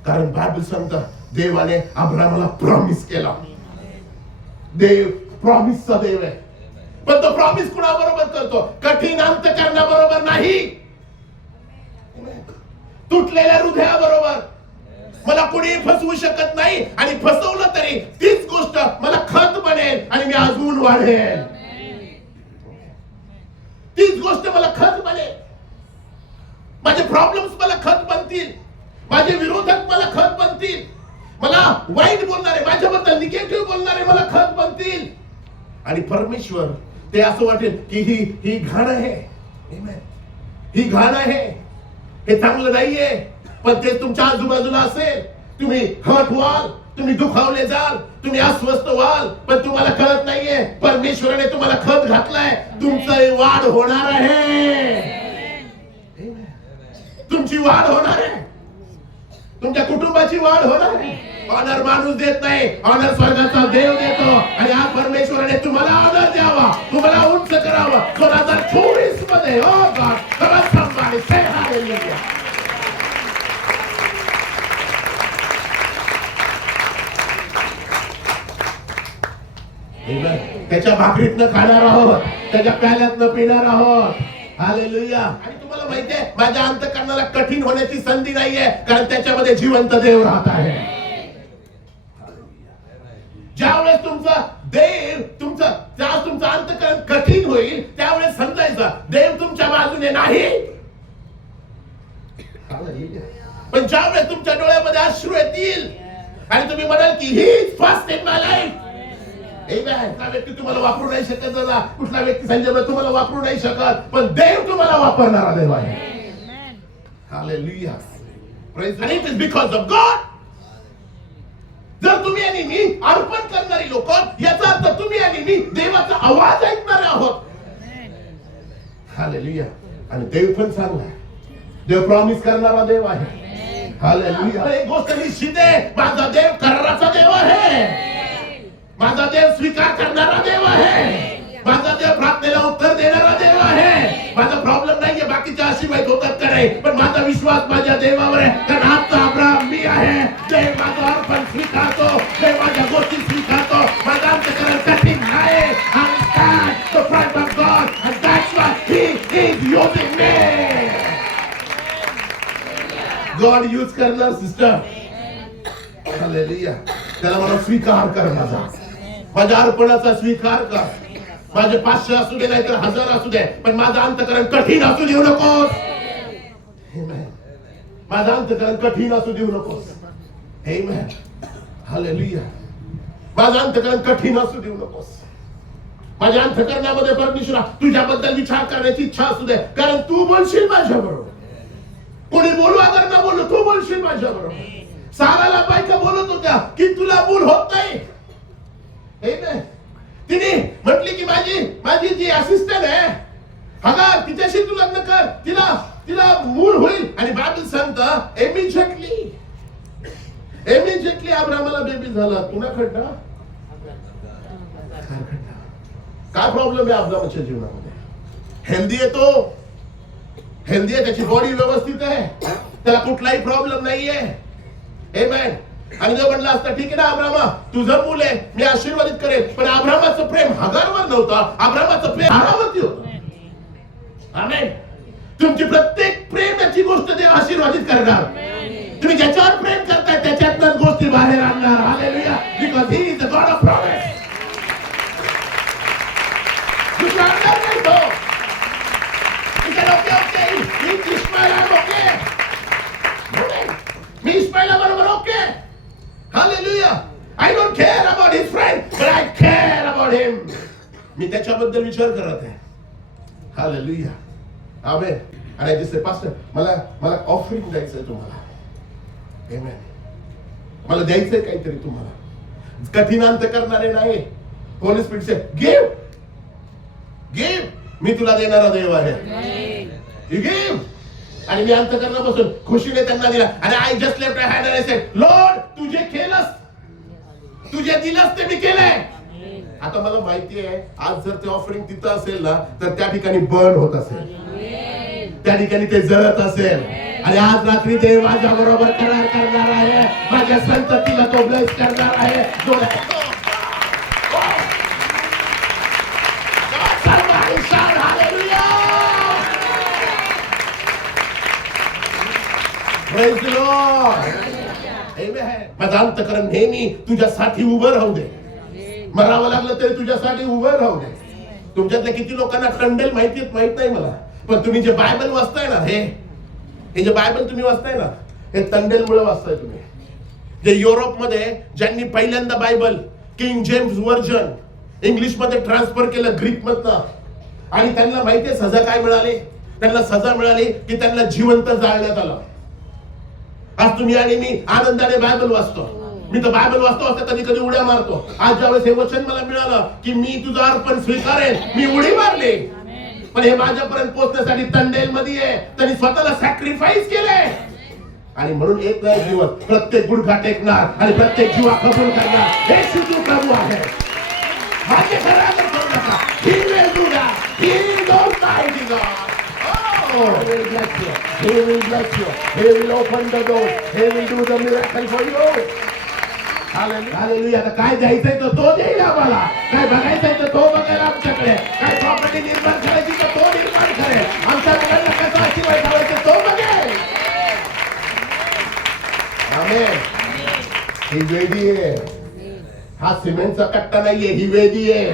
कारण बायबल सांगतं देवाने अब्रामाला प्रॉमिस केला. देव प्रॉमिसचा देव आहे पण तो प्रॉमिस कुणाबरोबर करतो? कठीण अंतकरणाबरोबर नाही, तुटलेल्या हृदयाबरोबर. मला कोणी फसवू शकत नाही आणि फसवलं तरी तीच गोष्ट मला खत बनेल आणि मी अजून वाढेल. तीच गोष्ट मला खत बनेल. माझे प्रॉब्लेम्स मला खत बनतील, माझे विरोधक मला खत बनतील, मला वाईट बोलणारे माझ्याबद्दल निगेटिव्ह बोलणारे मला खत बनतील. आणि परमेश्वर ते असं वाटेल की ही घाण आहे, ही घाण आहे, हे चांगलं नाहीये. पण ते तुमच्या आजूबाजूला असेल, तुम्ही हर्ट व्हाल, तुम्ही दुखावले जाल, तुम्ही अस्वस्थ व्हाल पण तुम्हाला कळत नाहीये परमेश्वराने तुम्हाला खत घातलाय. तुमचं वाढ होणार आहे, तुमची वाढ होणार आहे, तुमच्या कुटुंबाची वाढ होणार आहे. ऑनर माणूस देत नाही, ऑनर स्वर्गाचा देव देतो. आणि आज परमेश्वराने तुम्हाला ऑनर द्यावा, तुम्हाला उंच करावा 2024 मध्ये. ओ God, come on somebody, say hallelujah. त्याच्या भाकरीतनं खाणार आहोत, त्याच्या प्याल्यातनं पिणार आहोत. हालेलुया. आणि तुम्हाला माहितीये माझ्या अंतकरणाला कठीण होण्याची संधी नाहीये कारण त्याच्यामध्ये जिवंत देव राहत आहे. ज्यावेळेस तुमचा देव तुमचं अंतकरण कठीण होईल त्यावेळेस समजायचं देव तुमच्या बाजूने नाही. पण ज्यावेळेस तुमच्या डोळ्यामध्ये अश्रू येतील आणि तुम्ही म्हणाल की he is first in my life. कुठला व्यक्ती तुम्हाला वापरू नाही शकत, कुठला व्यक्ती संजय तुम्हाला वापरू नाही शकत पण देव तुम्हाला वापरणारा देव आहे. हालेलुया. प्रेज. आणि it is because of God. जर तुम्ही आणि मी अर्पण करणारी लोक, याचा अर्थ तुम्ही आणि मी देवाचा आवाज ऐकणारे आहोत. हालेलुया. आणि देव पण चांगला आहे, देव प्रॉमिस करणारा देव आहे. हालेलुया. एक गोष्ट निश्चित आहे, माझा देव कराराचा देव आहे, माझा देव स्वीकार करणारा देव आहे, माझा देव प्रार्थनेला उत्तर देणारा देव आहे. माझा प्रॉब्लेम नाहीये बाकीच्या आशीर्वाद होतात का नाही पण माझा विश्वास माझ्या देवावर आहे. कारण आजचा अब्राहम मी आहे. देव माझं अर्पण स्वीकारतो, देव माझ्या गोष्टी स्वीकारतो. माझा अंतकरण कठीण आहे. I stand in front of God and that's why He is using me. God use करणार सिस्टर. हालेलुया. त्याला मला स्वीकार कर, माझ्या अर्पणाचा स्वीकार कर. माझे 500 असू दे नाही तर 1000 असू दे पण माझं अंतकरण कठीण असू देऊ नकोस. माझं अंतकरण कठीण असू देऊ नकोस. आमेन. हालेलुया. माझं अंतकरण कठीण असू देऊ नकोस. माझ्या अंतकरणामध्ये परमेश्वरा तुझ्याबद्दल विचार करण्याची इच्छा असू दे, कारण तू बोलशील माझ्या बरोबर. कोणी बोलू अगर ना बोलू, तू बोलशील माझ्या बरोबर. साराला बायका बोलत होत्या की तुला मूल होत नाही. तिने म्हटली की माझी जी असिस्टंट आहे हगार, तिच्याशी तू लग्न कर, तिला मूल होईल. आणि बायबल सांगतं इमिजिएटली अब्राहमाला बेबी झाला. कुणाकडनं? काय प्रॉब्लेम आहे अब्राहमाच्या जीवनामध्ये? हेल्दी आहे तो, हेल्दी आहे, त्याची बॉडी व्यवस्थित आहे, त्याला कुठलाही प्रॉब्लेम नाहीये. आमेन. आणि जर म्हणलं असतं ठीक आहे ना अब्राहमा, तुझं मूल आहे, मी आशीर्वादित करेन, पण अब्राहमाचं प्रेम हगारवर नव्हतं, अब्राहमाचं प्रेम सारावरती होतं. आमेन. तुमची प्रत्येक प्रेमाची गोष्ट ते आशीर्वादित करणार. तुम्ही ज्याच्यावर प्रेम करताय त्याच्यातून गोष्टी बाहेर आणणार. Hallelujah. Because he is the God of promise. दुसरा अंतर नाही तो. मी इस्माईल ओके, मी इस्माईल बरोबर okay. Hallelujah. I don't care about his friend, but I care about him. मी त्याच्याबद्दल विचार करत आहे. हालेलुया. आमेन. आणि दिसते पास्टर मला ऑफरिंग द्यायचंय तुम्हाला. आमेन. मला द्यायचंय काहीतरी तुम्हाला. कठीण अंत करणारे नाही. होली स्पिरिट से गिव, मी तुला देणारा देव आहे. You give. आणि मी अंतकरणापासून खुशीने त्यांना दिला. आणि I just left a hand and sed Lord, तुझे केलंस, तुझे दिलंस ते मी केलंय. आता मला माहिती आहे आज जर ते ऑफरिंग तिथं असेल ना तर त्या ठिकाणी बर्न होत असेल, त्या ठिकाणी ते जळत असेल. आणि आज रात्री देव माझ्या बरोबर करार करणार आहे. माझ्या संततीला तो ब्लेस करणार आहे. Praise the Lord. Amen. माझं अंतकरण नेहमी तुझ्यासाठी उभं राहू दे. मरावं लागलं तरी तुझ्यासाठी उभं राहू दे. तुमच्यातल्या किती लोकांना टंडेल माहित नाही मला, पण तुम्ही जे बायबल वाचताय ना, हे जे बायबल तुम्ही वाचताय ना, हे टंडेल मुळे वाचताय तुम्ही. जे युरोपमध्ये ज्यांनी पहिल्यांदा Bible king James version English मध्ये ट्रान्सफर केलं ग्रीक मधनं, आणि त्यांना माहितीये सजा काय मिळाली? त्यांना सजा मिळाली की त्यांना जिवंत जाळण्यात आलं. आज तुम्ही आणि मी आनंदाने बायबल वाचतो. मी तर बायबल वाचतो कधी कधी उड्या मारतो. आज ज्यावेळेस हे वचन मला मिळालं की मी तुझं अर्पण स्वीकारेन, मी उडी मारली. पण हे माझ्यापर्यंत पोहोचण्यासाठी तंडेल मध्ये आहे. त्यांनी स्वतःला सॅक्रिफाईस केलंय. आणि म्हणून एक ना एक दिवस प्रत्येक गुडघा टेकणार आणि प्रत्येक जीवा कबूल करणार. हे शिजू प्रभू आहे. माझे खरं करू नका. He will do that. He is Almighty God. He will bless you. He will bless you. He will open the door. He will do the miracle for you. Hallelujah. आता काय द्यायचंय तो देईल आम्हाला. काय बघायचंय तो बघेल आमच्याकडे. काय प्रॉपर्टी निर्माण करायची तर तो निर्माण करेल. आमच्या मुलांना कसा आशीर्वाद ठेवायचा तो बघेल. आमेन. ही वेदी आहे. हा सिमेंटचा कट्टा नाहीये, ही वेदी आहे.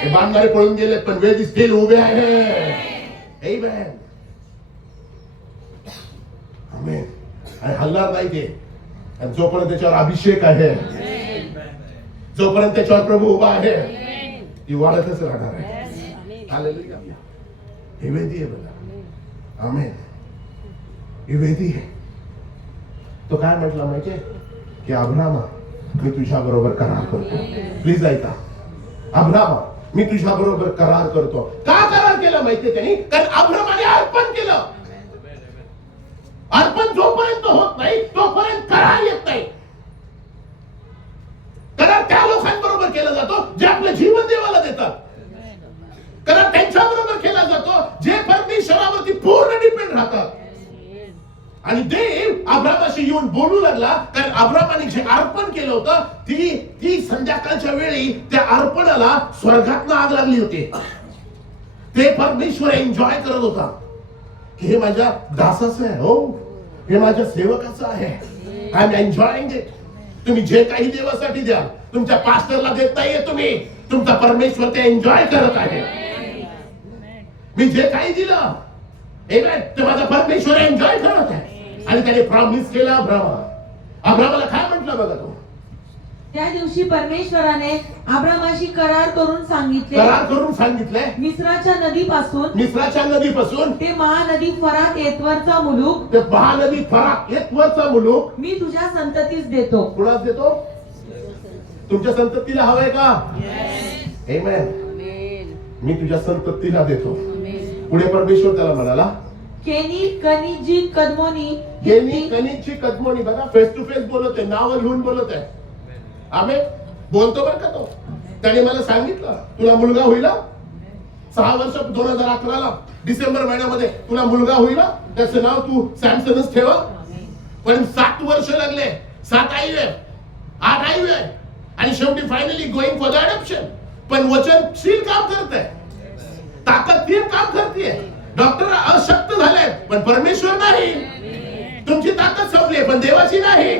हे बांधणारे पळून गेले पण वेदी स्टील उभे आहे. आमेन. आमेन. आणि हलणार नाही ते. आणि जोपर्यंत त्याच्यावर अभिषेक आहे, जोपर्यंत त्याच्यावर प्रभू उभा आहे, ती वाढतच राहणार आहे. हालेलुया. ही वेदी आहे बघा. आमेन. ही वेदी आहे. तो काय म्हटला माहितीये की अब्राहमा, मी तुझ्या बरोबर करार करतो. प्लीज ऐका. अब्राहमा, मी तुझ्या बरोबर करार करतो. का करार केला माहितीये त्यांनी? कारण अब्राहमाने अर्पण केलं. अर्पण जोपर्यंत होत नाही तोपर्यंत करार येत नाही. करार त्या लोकांबरोबर केला जातो जे आपलं जीवन देवाला देतात. करार त्यांच्या बरोबर केला जातो जे परमेश्वरावरती पूर्ण डिपेंड राहतात. आणि देव अब्राहमाशी येऊन बोलू लागला कारण अब्राहमाने जे अर्पण केलं होतं ती संध्याकाळच्या वेळी त्या अर्पणाला स्वर्गातनं आग लागली होती. ते परमेश्वर एन्जॉय करत होता. हे माझ्या दासाचं आहे, हो, हे माझ्या सेवकाचं आहे. I am enjoying it. तुम्ही जे काही देवासाठी द्या, तुमच्या पास्टरला देत नाहीये तुम्ही, तुमचा परमेश्वर ते एन्जॉय करत आहे. मी जे काही दिलं ते माझा परमेश्वर एन्जॉय करत आहे. आणि त्याने प्रॉमिस केला अब्राहमाला काय म्हटलं बघा तो, त्या दिवशी परमेश्वराने अब्रामाशी करार करून सांगितले मिस्राच्या नदीपासून ते महानदी फरात येतवरचा मुलूक मी तुझ्या संततीस देतो. कुणास देतो? तुमच्या संततीला हवंय का? आमेन. मी तुझ्या संततीला देतो. पुढे परमेश्वर त्याला म्हणाला केनी कनिजी कदमोनी बघा, फेस टू फेस बोलत आहे, नाव घेऊन बोलत आहे. आमेन. बोलतो बरं का तो. त्याने मला सांगितलं तुला मुलगा होईल 6 वर्ष 2011 डिसेंबर महिन्यामध्ये तुला मुलगा होईल, त्याचं नाव तू सॅमसनच ठेवा. पण 7 वर्ष लागले, 7 आईवे 8 आईवे आणि शेवटी finally going for the adoption. पण वचनशील काम करते, ताकदशीर काम करते. डॉक्टर अशक्त झाले पण परमेश्वर नाही. तुमची ताकद संपली पण देवाची नाही.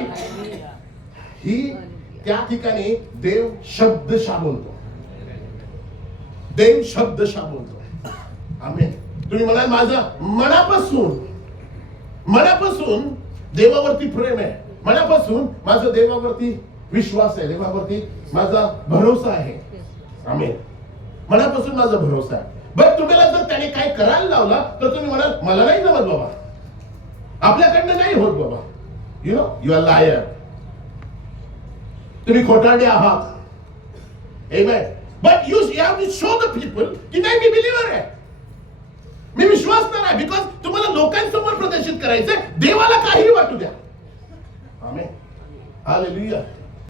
ही त्या ठिकाणी देव शब्दशः बोलतो. देव शब्दशः बोलतो. आमेन. तुम्ही म्हणाल माझं मनापासून देवावरती प्रेम आहे, मनापासून माझं देवावरती विश्वास आहे, देवावरती माझा भरोसा आहे. आमेन. मनापासून माझा भरोसा आहे. बट तुम्हाला जर त्याने काय करायला लावला तर तुम्ही म्हणाल मला नाही जमत बाबा, आपल्याकडनं नाही होत बाबा. यू आर लायर. तुम्ही खोटारडे आहात. Amen. But you have to show the people की नाही मी बिलीव्हर आहे, मी विश्वासदार आहे. बिकॉज तुम्हाला लोकांसमोर प्रदर्शित करायचंय, देवाला काही वाटू द्या. आमेन. हालेलुया.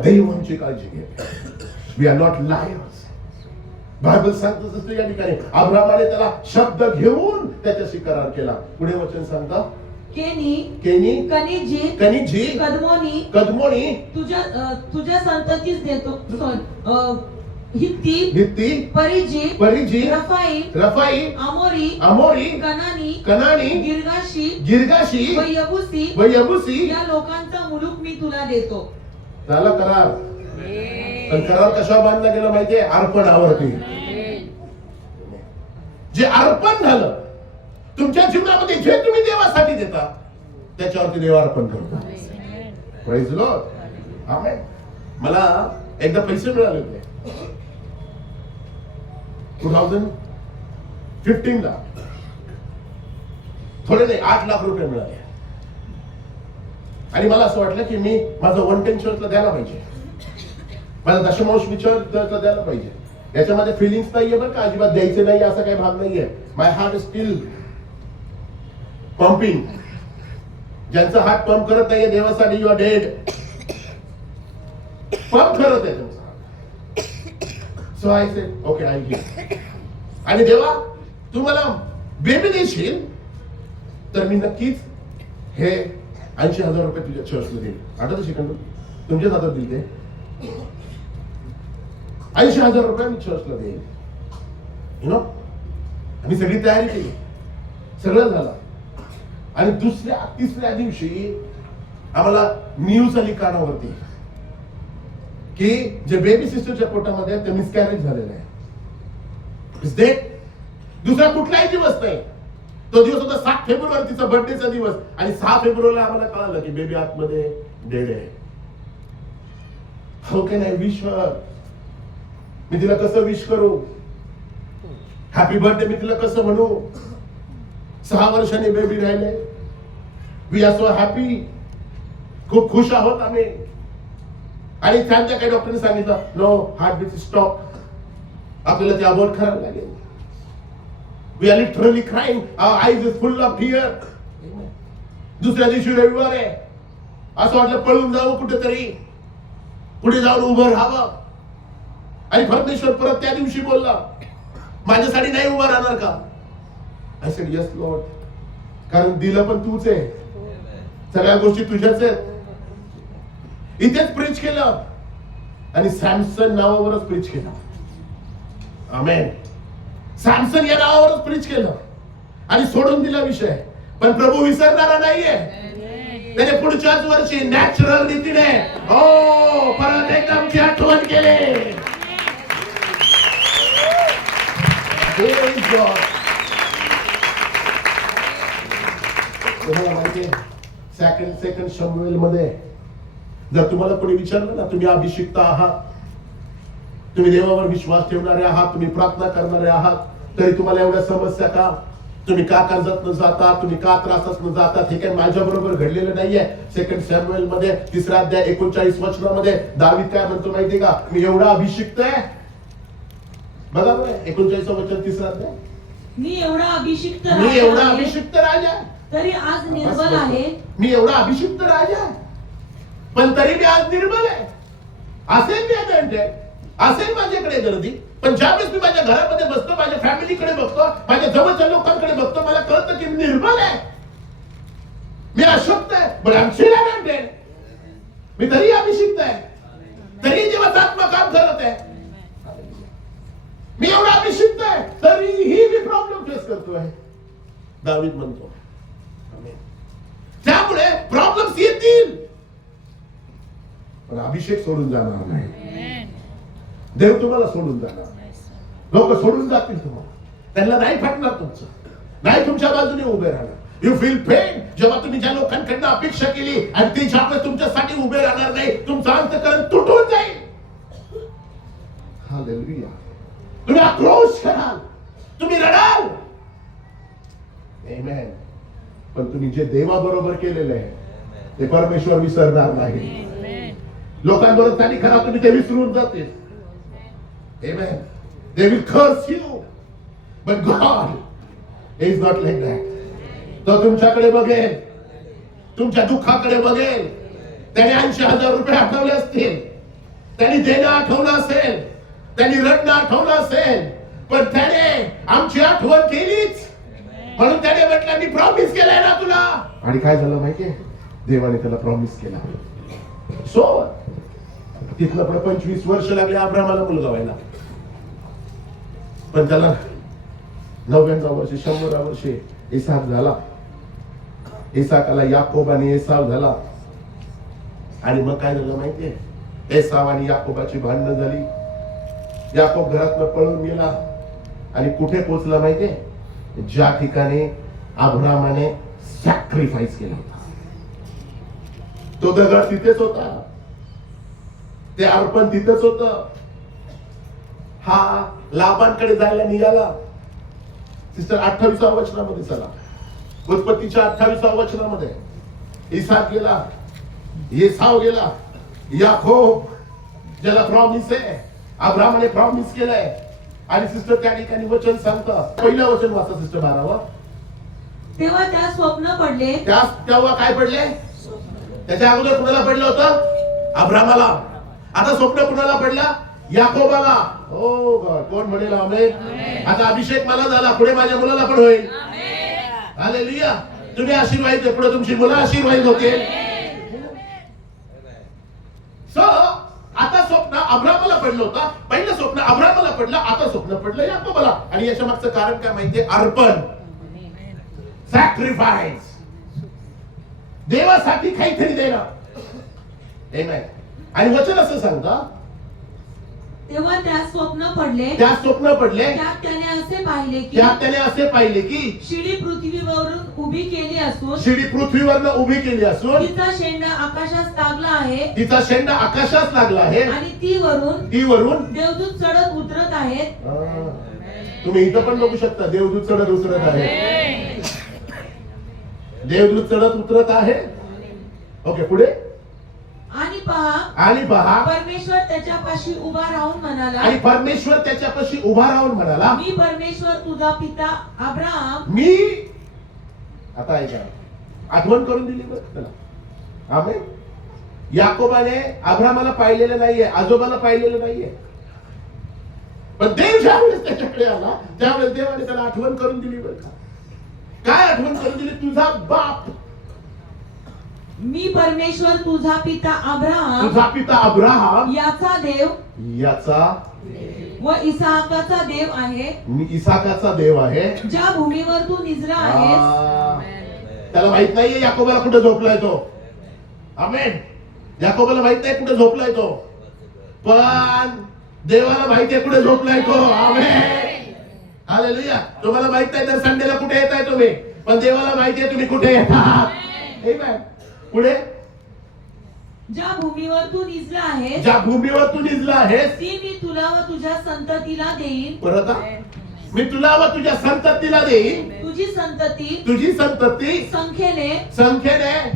देवांची काळजी घ्या. We are not liars. Bible सांगतो तसं या ठिकाणी अब्रामाने त्याला शब्द घेऊन त्याच्याशी करार केला. पुढे वचन सांगता केनी कनिजी कदमोनी तुझ्या संततीस देतो. हित्ती परिजी रफाई आमोरी कनानी गिरगाशी व यबुसी या लोकांचा मुलूक मी तुला देतो. त्याला करार. पण करार कशा बांधला गेला माहितीये? अर्पणावरती. जे अर्पण झालं तुमच्या जीवनामध्ये, जे तुम्ही देवासाठी देता त्याच्यावरती देव अर्पण करतो. Praise Lord. आमेन. मला एकदा पैसे मिळाले होते 2015 ला. थोडे नाही 8 लाख रुपये मिळाले. आणि मला असं वाटलं की मी माझं 110 चर्चला द्यायला पाहिजे, माझा दशमांश चर्चला द्यायला पाहिजे. याच्यामध्ये फिलिंग्स नाहीये बरं का, अजिबात द्यायचे नाही असा काही भाग नाहीये. माय हार्ट इज स्टील पंपिंग. ज्यांचा हार्ट पंप करत नाहीये देवासाठी, यू आर डेड. पंप करत आहे तुमचा. So I say okay I give. आणि देवा तुम्हाला बेबी देशील तर मी नक्कीच हे 80,000 रुपये तुझ्या चर्चला देईल. आठवतं सेकंड तुमच्याच हातात दिल ते 80,000 रुपये मी चर्चला देईल. You know. आम्ही सगळी तयारी केली, सगळं झालं. आणि दुसऱ्या तिसऱ्या दिवशी आम्हाला न्यूज आली कानावरती की जे बेबी सिस्टरच्या पोटामध्ये ते मिसकॅरेज झालेलं आहे. Is dead. दुसरा कुठलाही दिवस नाही. तो दिवस होता 7 फेब्रुवारी, तिचा बर्थडेचा दिवस. आणि 6 फेब्रुवारीला आम्हाला कळालं की बेबी आतमध्ये डेड आहे. How can I wish her? मी तिला कसं विश करू? हॅपी बर्थडे मी तिला कसं म्हणू? 6 वर्षांनी बेबी राहिले. We are so happy. खूप खुश आहोत आम्ही. आणि त्यांच्या काही डॉक्टरने सांगितलं नो हार्टबीट स्टॉप, आपल्याला ते अबॉर्ट करायला लागेल. We are literally crying, our eyes is full of tear. दुसऱ्या दिवशी रविवार आहे. असं वाटलं पळून जावं कुठेतरी, पुढे जाऊन उभं राहावं. आणि परमेश्वर परत त्या दिवशी बोलला माझ्यासाठी नाही उभा राहणार का? I said yes Lord. कारण दिलं पण तूच आहे, सगळ्या गोष्टी तुझ्याच आहेत. इथेच प्रीच केलं आणि सॅमसन नावावरच प्रीच केलं. आमेन. सॅमसन या नावावरच प्रीच केलं आणि सोडून दिला विषय. पण प्रभू विसरणारा नाहीये. त्याने पुढच्याच वर्षी नॅचरल रीतीने हो परत एकदा आमची आठवण केली. तुम्हाला माहितीये सेकंड शमूएल मध्ये जर तुम्हाला कोणी विचारलं ना तुम्ही अभिषिक्त आहात, तुम्ही देवावर विश्वास ठेवणारे आहात, तुम्ही प्रार्थना करणारे आहात, तरी तुम्हाला एवढ्या समस्या का, तुम्ही का कर्जात न जाता, तुम्ही का त्रासात न जाता, हे काही माझ्या बरोबर घडलेलं नाहीये. 2 सॅम्युएल मध्ये 3 अध्याय 39 वचनामध्ये दावीद काय म्हणतो माहितीये का, मी एवढा अभिषिक्त आहे. बघा बरं 39 वचन 3 अध्याय, मी एवढा अभिषिक्त मी एवढा राजा आहे, अभिषिक्त राजा आहे. तरी आज निर्बल आहे. मी एवढा अभिषिक्त राजा आहे, पण तरी मी आज निर्बल आहे. असेल मी आता असेल माझ्याकडे गर्दी, पण ज्यावेळेस मी माझ्या घरामध्ये बसतो, माझ्या फॅमिलीकडे बघतो, माझ्या जवळच्या लोकांकडे बघतो, मला कळतं की मी निर्बल आहे, मी अशक्त आहे. पण आमची मी तरी अभिषिक्त आहे, तरी देवाचा आत्मा काम करत आहे. मी एवढा अभिषिक्त आहे, तरीही मी प्रॉब्लेम फेस करतोय, दावीद म्हणतो. त्यामुळे प्रॉब्लेम्स येतील, पण अभिषेक सोडून जाणार नाही. देव तुम्हाला सोडून जाणार नाही. लोक सोडून जातील तुम्हाला, त्यांना नाही फाटणार तुमचं, नाही तुमच्या बाजूने उभे राहणार. यू फील पेन जेव्हा तुम्ही ज्या लोकांकडनं अपेक्षा केली आणि ते ज्यावेळेस तुमच्यासाठी उभे राहणार नाही, तुमचं अंतःकरण तुटून जाईल. हालेलुया. तुम्ही आक्रोश कराल, तुम्ही रडाल, आमेन. पण तुम्ही जे देवाबरोबर केलेलं आहे ते परमेश्वर विसरणार नाही. लोकांबरोबर त्यांनी खरा तुम्ही ते विसरून जातील. Amen. They will curse you, but God is not like that. तो तुमच्याकडे बघेल, तुमच्या दुःखाकडे बघेल. त्याने 80,000 रुपये आठवले असतील, त्यांनी देणं आठवलं असेल, त्यांनी रडणं आठवलं असेल, पण त्याने आमची आठवण केलीच, म्हणून त्याने म्हटलं मी प्रॉमिस केलाय ना तुला. आणि काय झालं माहितीये, देवाने त्याला प्रॉमिस केला. सो तिथलं पुढे 25 वर्ष लागले अब्रामाला मुलगा व्हायला, पण त्याला 90व्या वर्षी 100व्या वर्षी इसाक झाला. इसाकाला याकोब आणि एसाव झाला. आणि मग काय झालं माहितीये, एसाव आणि याकोबाची भांडणं झाली. याकोब घरातनं पळून गेला आणि कुठे पोहोचला माहितीये, ज्या ठिकाणी अब्रामाने सॅक्रिफाईस केला होता. तो दगड तिथेच होता, ते अर्पण तिथेच होत. हा लाबांकडे जायला निघाला. सिस्टर 28व्या वचनामध्ये चला, उत्पत्तीच्या 28व्या वचनामध्ये इसाक गेला, एसाव गेला, याकोब ज्याला प्रॉमिस आहे, अब्रामाने प्रॉमिस केलाय. आणि सिस्टर त्या ठिकाणी वचन सांगतात, पहिलं वचन वाचा सिस्टर 12. तेव्हा त्या स्वप्न पडले. तेव्हा काय पडले, त्याच्या अगोदर कुणाला पडलं होतं, अब्रामाला. आता स्वप्न कुणाला पडला, याकोबाला. ओ गॉड, कोण म्हणेल आमेन. आता अभिषेक मला झाला, पुढे माझ्या मुलाला पण होईल. हालेलुया. तुम्ही आशीर्वादित आहे, पुढे तुमची मुलं आशीर्वादित होतील. सो आता स्वप्न अब्रामाला पडलं होतं, पहिलं स्वप्न अब्रामाला पडलं, आता स्वप्न पडलं याकोबाला. आणि याच्या मागचं कारण काय माहितीये, अर्पण, सॅक्रिफाईस, देवासाठी काहीतरी देणं. आमेन. आणि वचन असं सांगता, तेव्हा त्या स्वप्न पडले, त्या स्वप्न पडले, त्यात त्याने असे पाहिले की, त्यात त्याने असे पाहिले की शिडी पृथ्वीवरून उभी केली असून, शिडी पृथ्वीवरनं उभी केली असून, तिचा शेंडा आकाशात लागला आहे, तिचा शेंडा आकाशात लागला आहे, आणि ती वरून देवदूत चढत उतरत आहेत. तुम्ही इथं पण बघू शकता, देवदूत चढत उतरत आहे. देवदूत चढत उतरत आहे. ओके, पुढे. आणि पहा परमेश्वर त्याच्यापाशी उभा राहून म्हणाला, आणि परमेश्वर त्याच्यापाशी उभा राहून म्हणाला, मी परमेश्वर तुझा पिता अब्राहम. मी आता ऐका, आठवण करून दिली बरं त्याला. आमेन. याकोबाने अब्राहमाला पाहिलेलं नाहीये, आजोबाला पाहिलेलं नाहीये, पण देव ज्यावेळेस त्याच्याकडे आला त्यावेळेस देवाने त्याला आठवण करून दिली बरं का. काय आठवण करून दिली, तुझा बाप, मी परमेश्वर तुझा पिता अब्राहम याचा देव, व इसाकाचा देव आहे. मी इसाकाचा देव आहे, ज्या भूमीवर तू निजला आहेस. त्याला माहित नाहीये याकोबाला कुठे झोपलाय तो. आमेन. याकोबाला माहित नाही कुठे झोपलाय तो, पण देवाला माहितीये कुठे झोपलाय तो. आमेन. हालेलुया. तुम्हाला माहित नाही तर संडेला कुठे येताय तुम्ही, पण देवाला माहितीये तुम्ही कुठे येतात. आमेन. पुढे ज्या भूमीवर तू निजला आहे ज्या भूमीवर तू निजला आहेस ती मी तुला व तुझ्या संततीला देईन. परत मी तुला व तुझ्या संततीला देईन. तुझी संतती तुझी संतती संख्येने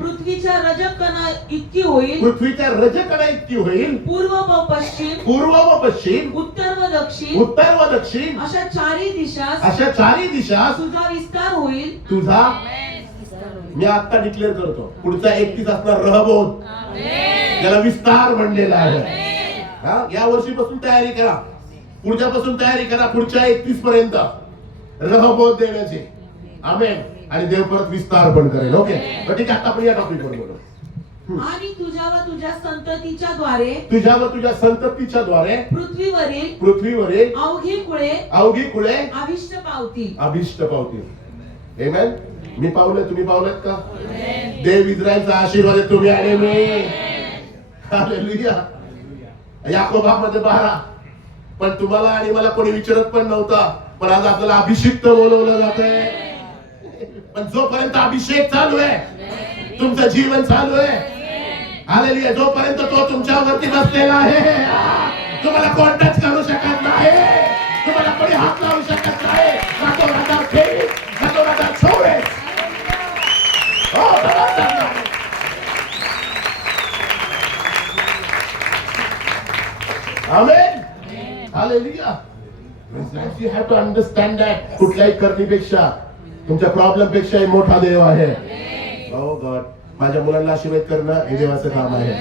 पृथ्वीच्या रजकणा इतकी होईल. पृथ्वीच्या रजकणा इतकी होईल. पूर्व व पश्चिम, पूर्व व पश्चिम, उत्तर व दक्षिण, उत्तर व दक्षिण अशा चारही अशा चारही दिशा तुझा विस्तार होईल. तुझा मी आता डिक्लेअर करतो पुढचा 31 असणार रहबोध, त्याला विस्तार म्हणलेला आहे. या वर्षीपासून तयारी करा, पुढच्यापासून तयारी करा, पुढच्या 31 पर्यंत रहबोध देण्याची. आमेन. आणि देव परत विस्तार पण करेल. ओके, ठीक आहे. आता आपण या टॉपिक वर बोलू. आणि तुझ्या व तुझ्या संततीच्या द्वारे तुझ्या व तुझ्या संततीच्या द्वारे पृथ्वीवरील अवघी कुळे अभिष्ट पावतील. अभिष्ट पावतील. आमेन. मी पावलं, तुम्ही पावलत का? देव इस्रायलचा आशीर्वाद आहे तुम्ही आणि मी. हालेलुया. याकोबामध्ये 12. पण तुम्हाला आणि मला कोणी विचारत पण नव्हता, पण आज आपल्याला अभिषिक्त बोलवलं जातंय. पण जोपर्यंत अभिषेक चालू आहे, तुमचं जीवन चालू आहे. हालेलुया. जोपर्यंत तो तुमच्यावरती बसलेला आहे, तुम्हाला कोण टच करू शकत नाही, तुम्हाला कोणी हात लावू शकत नाही. रातोरात खेळ, रातोरात छोडे. आमेन. Hallelujah. You have to understand that कुठल्याही करणीपेक्षा, तुमच्या प्रॉब्लेम पेक्षा मोठा देव आहे. Oh God. माझ्या मुलांना आशीर्वाद करणं हे देवाचं काम आहे.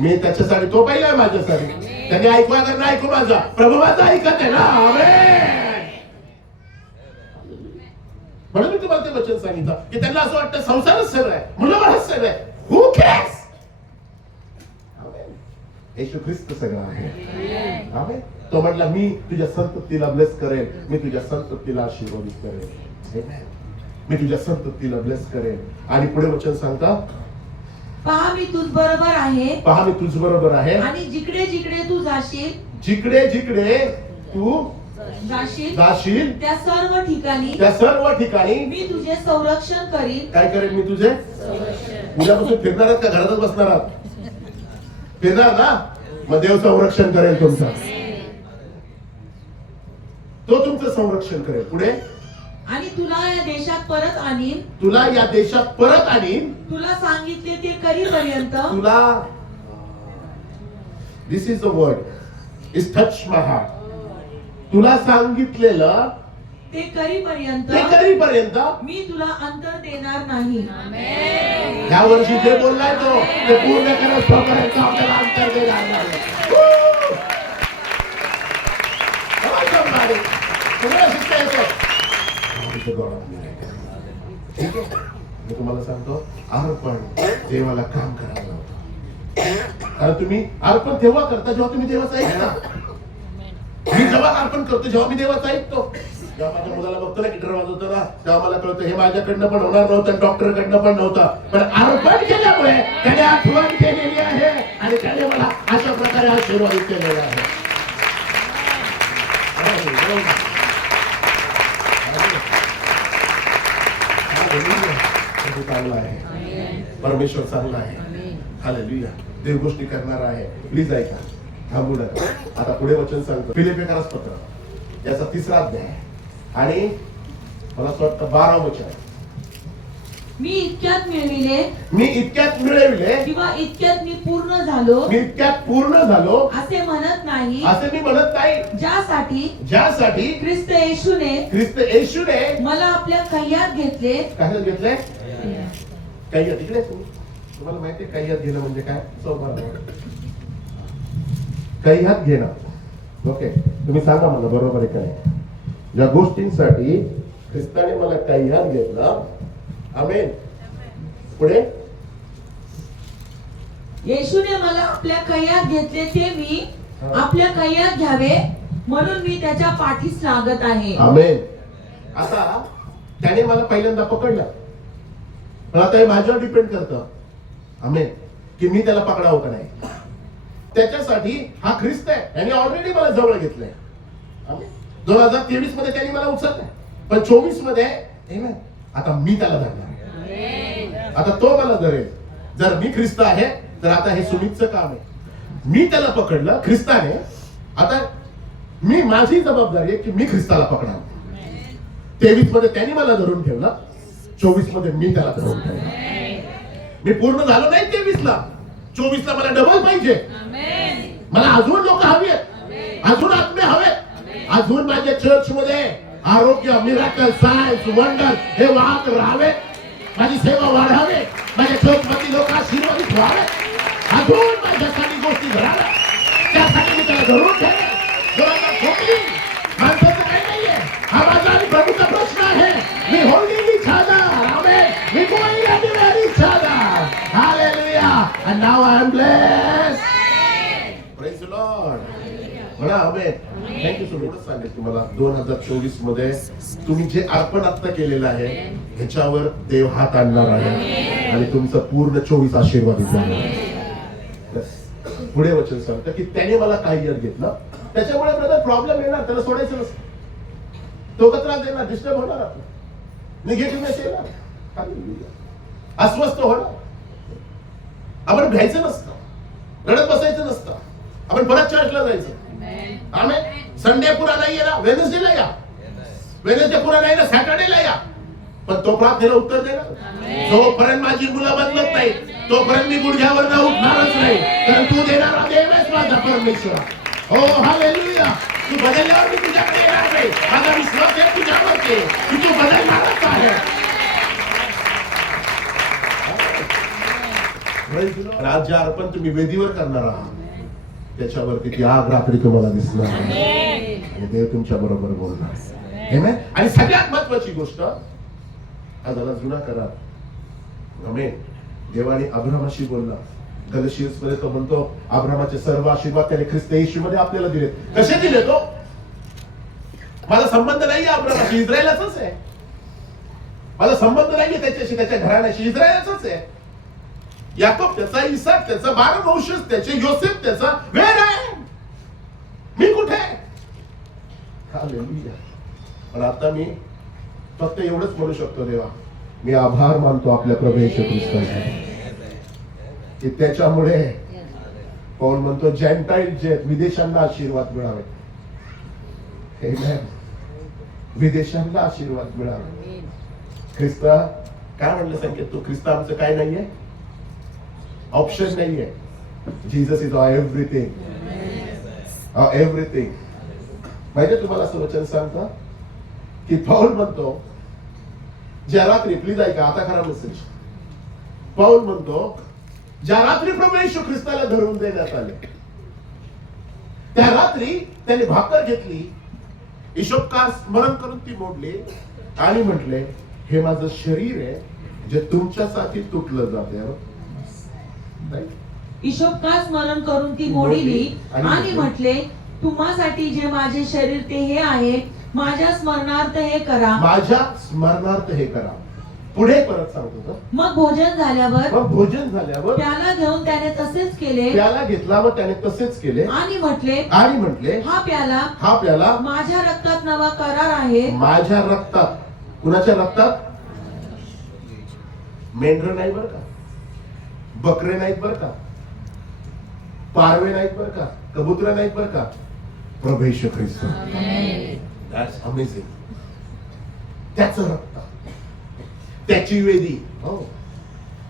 मी त्याच्यासाठी, तो पहिला आहे माझ्यासाठी. त्याने ऐकवा करणं ऐकू माझा, प्रभू माझा ऐकत आहे ना. आमेन. म्हणून मी तुम्हाला ते वचन सांगितलं की त्यांना असं वाटतं संसारच सगळं आहे, मुलाबाळच सगळं आहे. Who cares? येशू ख्रिस्त सगळं आहे. आमेन. तो म्हटला मी तुझ्या संततीला ब्लेस करेन, मी तुझ्या संततीला आशीर्वादित करेन. मी तुझ्या संततीला ब्लेस करेन. आणि पुढे वचन सांगता, पहा मी तुझ बरोबर आहे. पहा मी तुझ बरोबर आहे. आणि जिकडे जिकडे तू जाशील, जिकडे जिकडे तू जाशील त्या सर्व ठिकाणी मी तुझे संरक्षण करीन. काय करेन मी तुझे? उद्यापासून फिरणार आहात का घरातच बसणार आहात? फिरणार ना, मग देव संरक्षण करेल तुमचं. तो तुमचं संरक्षण करेल. पुढे, आणि तुला या देशात परत आणीन. तुला या देशात परत आणीन. तुला सांगितले ते करीपर्यंत. तुला, this is the word, is touch my heart. तुला सांगितलेलं ते करीपर्यंत मी तुला अंतर देणार नाही. या वर्षी जे बोललाय तो ते पूर्ण करत तोपर्यंत आपल्याला अंतर देणार नाही. मी तुम्हाला सांगतो, अर्पण देवाला काम करायला होतं. कारण तुम्ही अर्पण तेव्हा करता जेव्हा तुम्ही देवाचं ऐकता. मी जेव्हा अर्पण करतो, जेव्हा मी देवाचं ऐकतो. जेव्हा माझ्या मुलाला बघतो ना गिटार वाजवतो ना, तेव्हा मला कळतं हे माझ्याकडनं पण होणार नव्हतं, डॉक्टरकडनं पण नव्हतं, पण अर्पण केल्यामुळे त्याने आठवण केलेली आहे आणि त्याने मला अशा प्रकारे आशीर्वादित केलेला आहे. चांगला आहे, परमेश्वर चांगला आहे. हालेलुया. देव गोष्टी करणार आहे. प्लीज ऐका, थांबू नका. आता पुढे वचन सांगतो, फिलिप्पियरास पत्र याचा 3रा अध्याय आणि मला असं वाटतं 12 वचन. मी इतक्यात मिळविले किंवा इतक्यात मी पूर्ण झालो असे म्हणत नाही. ज्यासाठी ख्रिस्त येशूने मला आपल्या कह्यात घेतले. कह्यात इकडे तुम्हाला माहिती आहे कह्यात घेणं म्हणजे काय? कह्यात घेणं. ओके, तुम्ही सांगा मला बरोबर आहे काय? ज्या गोष्टींसाठी ख्रिस्ताने मला कह्यात घेतलं. आमेन. पुढे, येशूने मला आपल्या कह्यात घेतले ते मी आपल्या कह्यात घ्यावे म्हणून मी त्याच्या पाठीस लागत आहे. आमेन. आता त्याने मला पहिल्यांदा पकडलं, पण आता हे माझ्यावर डिपेंड करतं. आमेन. की मी त्याला पकडावं का नाही. त्याच्यासाठी हा ख्रिस्त आहे, त्याने ऑलरेडी मला जवळ घेतलंय. 2023 मध्ये त्यांनी मला उचललंय, पण 24 मध्ये आता मी त्याला धरणार. आता तो मला धरेल. जर मी ख्रिस्त आहे तर आता हे सुमितचं काम आहे. मी त्याला पकडलं ख्रिस्ताने, आता मी माझी जबाबदारी आहे की मी ख्रिस्ताला पकडणार. 23 मध्ये त्यांनी मला धरून ठेवलं, 24 मध्ये मी त्याला धरून ठेवलं. मी पूर्ण झालो नाही 23 ला, 24 ला मला डबल पाहिजे. मला अजून लोक हवेत, अजून आत्मे हवेत, अजून माझ्या चर्च मध्ये आरोग्य, मिराकल, सायन्स, वंडर हे वाहत राहावे, माझी सेवा वाढावे, माझ्या चर्च मध्ये लोक आशीर्वादित व्हावे, अजून माझ्यासाठी गोष्टी घडाव्या. त्यासाठी मी त्याला धरून ठेवले. माणसाचं काही नाहीये, हा माझा आणि प्रभूचा प्रश्न आहे. मी होल्डिंग इच अदर, आमेन. मी going everywhere each other, hallelujah. And now I am blessed. Praise the lord. म्हणा आमेन. Thank you so much. सांगितलं तुम्हाला 2024 मध्ये तुम्ही जे अर्पण आता केलेलं आहे ह्याच्यावर देव हात आणणार आहे आणि तुमचं पूर्ण 24 आशीर्वादित झालं. पुढे वचन सांगतं की त्याने मला काही याद घेतलं, त्याच्यामुळे ब्रदर प्रॉब्लेम येणार, त्याला सोडायचं नसतं. तो का त्रास देणार, डिस्टर्ब होणार, आपलं निगेटिव्हनेस येणार, अस्वस्थ होणार. आपण भ्यायचं नसतं, रडत बसायचं नसतं, आपण परत चर्चला जायचं. आमेन. संडे पुरा नाही आहे ना, वेडनेसडेला या. वेडनेसडे पुरा नाही ना, सॅटर्डेला या. पण तो प्रार्थनेला उत्तर देणार. जोपर्यंत माझी मुलं बदलत नाही तोपर्यंत मी गुडघ्यावर न उठणारच नाही, कारण तू देणारा देव आहेस माझा परमेश्वर. हो हालेलुया. तू बदलल्यावर मी तुझ्याकडे येणार नाही. माझा विश्वास आहे तुझ्यावरती की तू बदलणारच आहे. आज जे अर्पण तुम्ही वेदीवर करणार आहात त्याच्यावरती ती आग रात्री तुम्हाला दिसणार आणि देव तुमच्या बरोबर बोलणार. आमेन. आणि सगळ्यात महत्वाची गोष्ट, हा झाला जुना करार. आमेन. देवाने अब्रामाशी बोलला. गलशियस मध्ये तो म्हणतो अब्रामाचे सर्व आशीर्वाद त्याने ख्रिस्त येशूमध्ये आपल्याला दिले. कसे दिले तो? माझा संबंध नाहीये अब्रामाशी, इस्रायलाचाच आहे. माझा संबंध नाहीये त्याच्याशी, त्याच्या घराण्याशी, इस्रायलाचाच आहे. याकोब त्याचा, इसाक त्याचा, 12 वंशज त्याचे, योसेफ त्याचा. वेर आहे मी कुठे? हालेलुया. पण आता मी फक्त एवढंच म्हणू शकतो, देवा मी आभार मानतो आपल्या प्रभू येशू ख्रिस्ताचे की त्याच्यामुळे पौल म्हणतो जेंटाईल जे विदेशांना आशीर्वाद मिळावे. आमेन. विदेशांना आशीर्वाद मिळावे. ख्रिस्त काय म्हणलं संकेत, तो ख्रिस्त आमचं काय नाहीये, ऑप्शन नाहीये. Jesus is everything. एव्हरीथिंग. माहितीये तुम्हाला असं वचन सांगतं की पौल म्हणतो ज्या रात्री, प्लीज ऐका आता खरा मेसेज. पौल म्हणतो ज्या रात्री प्रभू येशू ख्रिस्ताला धरून देण्यात आले त्या रात्री त्याने भाकर घेतली, हिशोबकार स्मरण करून ती मोडली आणि म्हटले हे माझं शरीर आहे जे तुमच्यासाठी तुटलं जाते. हिशोबकार स्मरण करून ती मोडली आणि म्हटले तुम्हासाठी जे माझे शरीर ते हे आहे, माझ्या स्मरणार्थ हे करा. माझ्या स्मरणार्थ हे करा. पुढे परत सांगतो. मग भोजन झाल्यावर प्याला घेऊन त्याने तसेच केले. प्याला घेतला व त्याने तसेच केले आणि म्हटले हा प्याला माझ्या रक्तात नवा करार आहे. माझ्या रक्तात. कुणाच्या रक्तात? मेंढर नाही बर का, बकरे नाहीत बर का, पारवे नाहीत बर का, कबूतर नाहीत बर का, प्रभू येशू ख्रिस्त. That's amazing. त्याचं रक्त, त्याची वेदी, हो,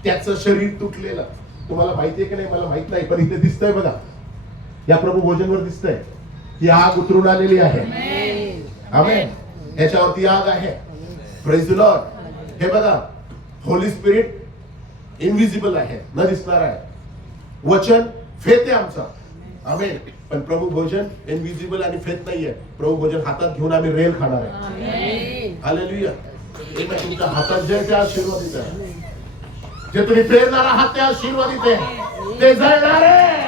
त्याचं शरीर तुटलेलं. तुम्हाला माहितीये की नाही मला माहित नाही, पण इथे दिसतंय बघा, या प्रभू भोजनवर दिसतंय ती आग उतरून आलेली आहे. आमेन. ह्याच्यावरती आग आहे. Praise the Lord. हे बघा, होली स्पिरिट इनविजिबल आहे, न दिसणार आहे. वचन फेत आहे आमचा. आमेन. पण प्रभू भोजन इनविजिबल आणि फेत नाहीये. प्रभू भोजन हातात घेऊन आम्ही रेल खाणार आहे. हालेलुया. तुमच्या हातात जे ते आशीर्वादित आहे, जे तुम्ही प्रेरणार आहात ते आशीर्वादित आहे, ते जळणार आहे.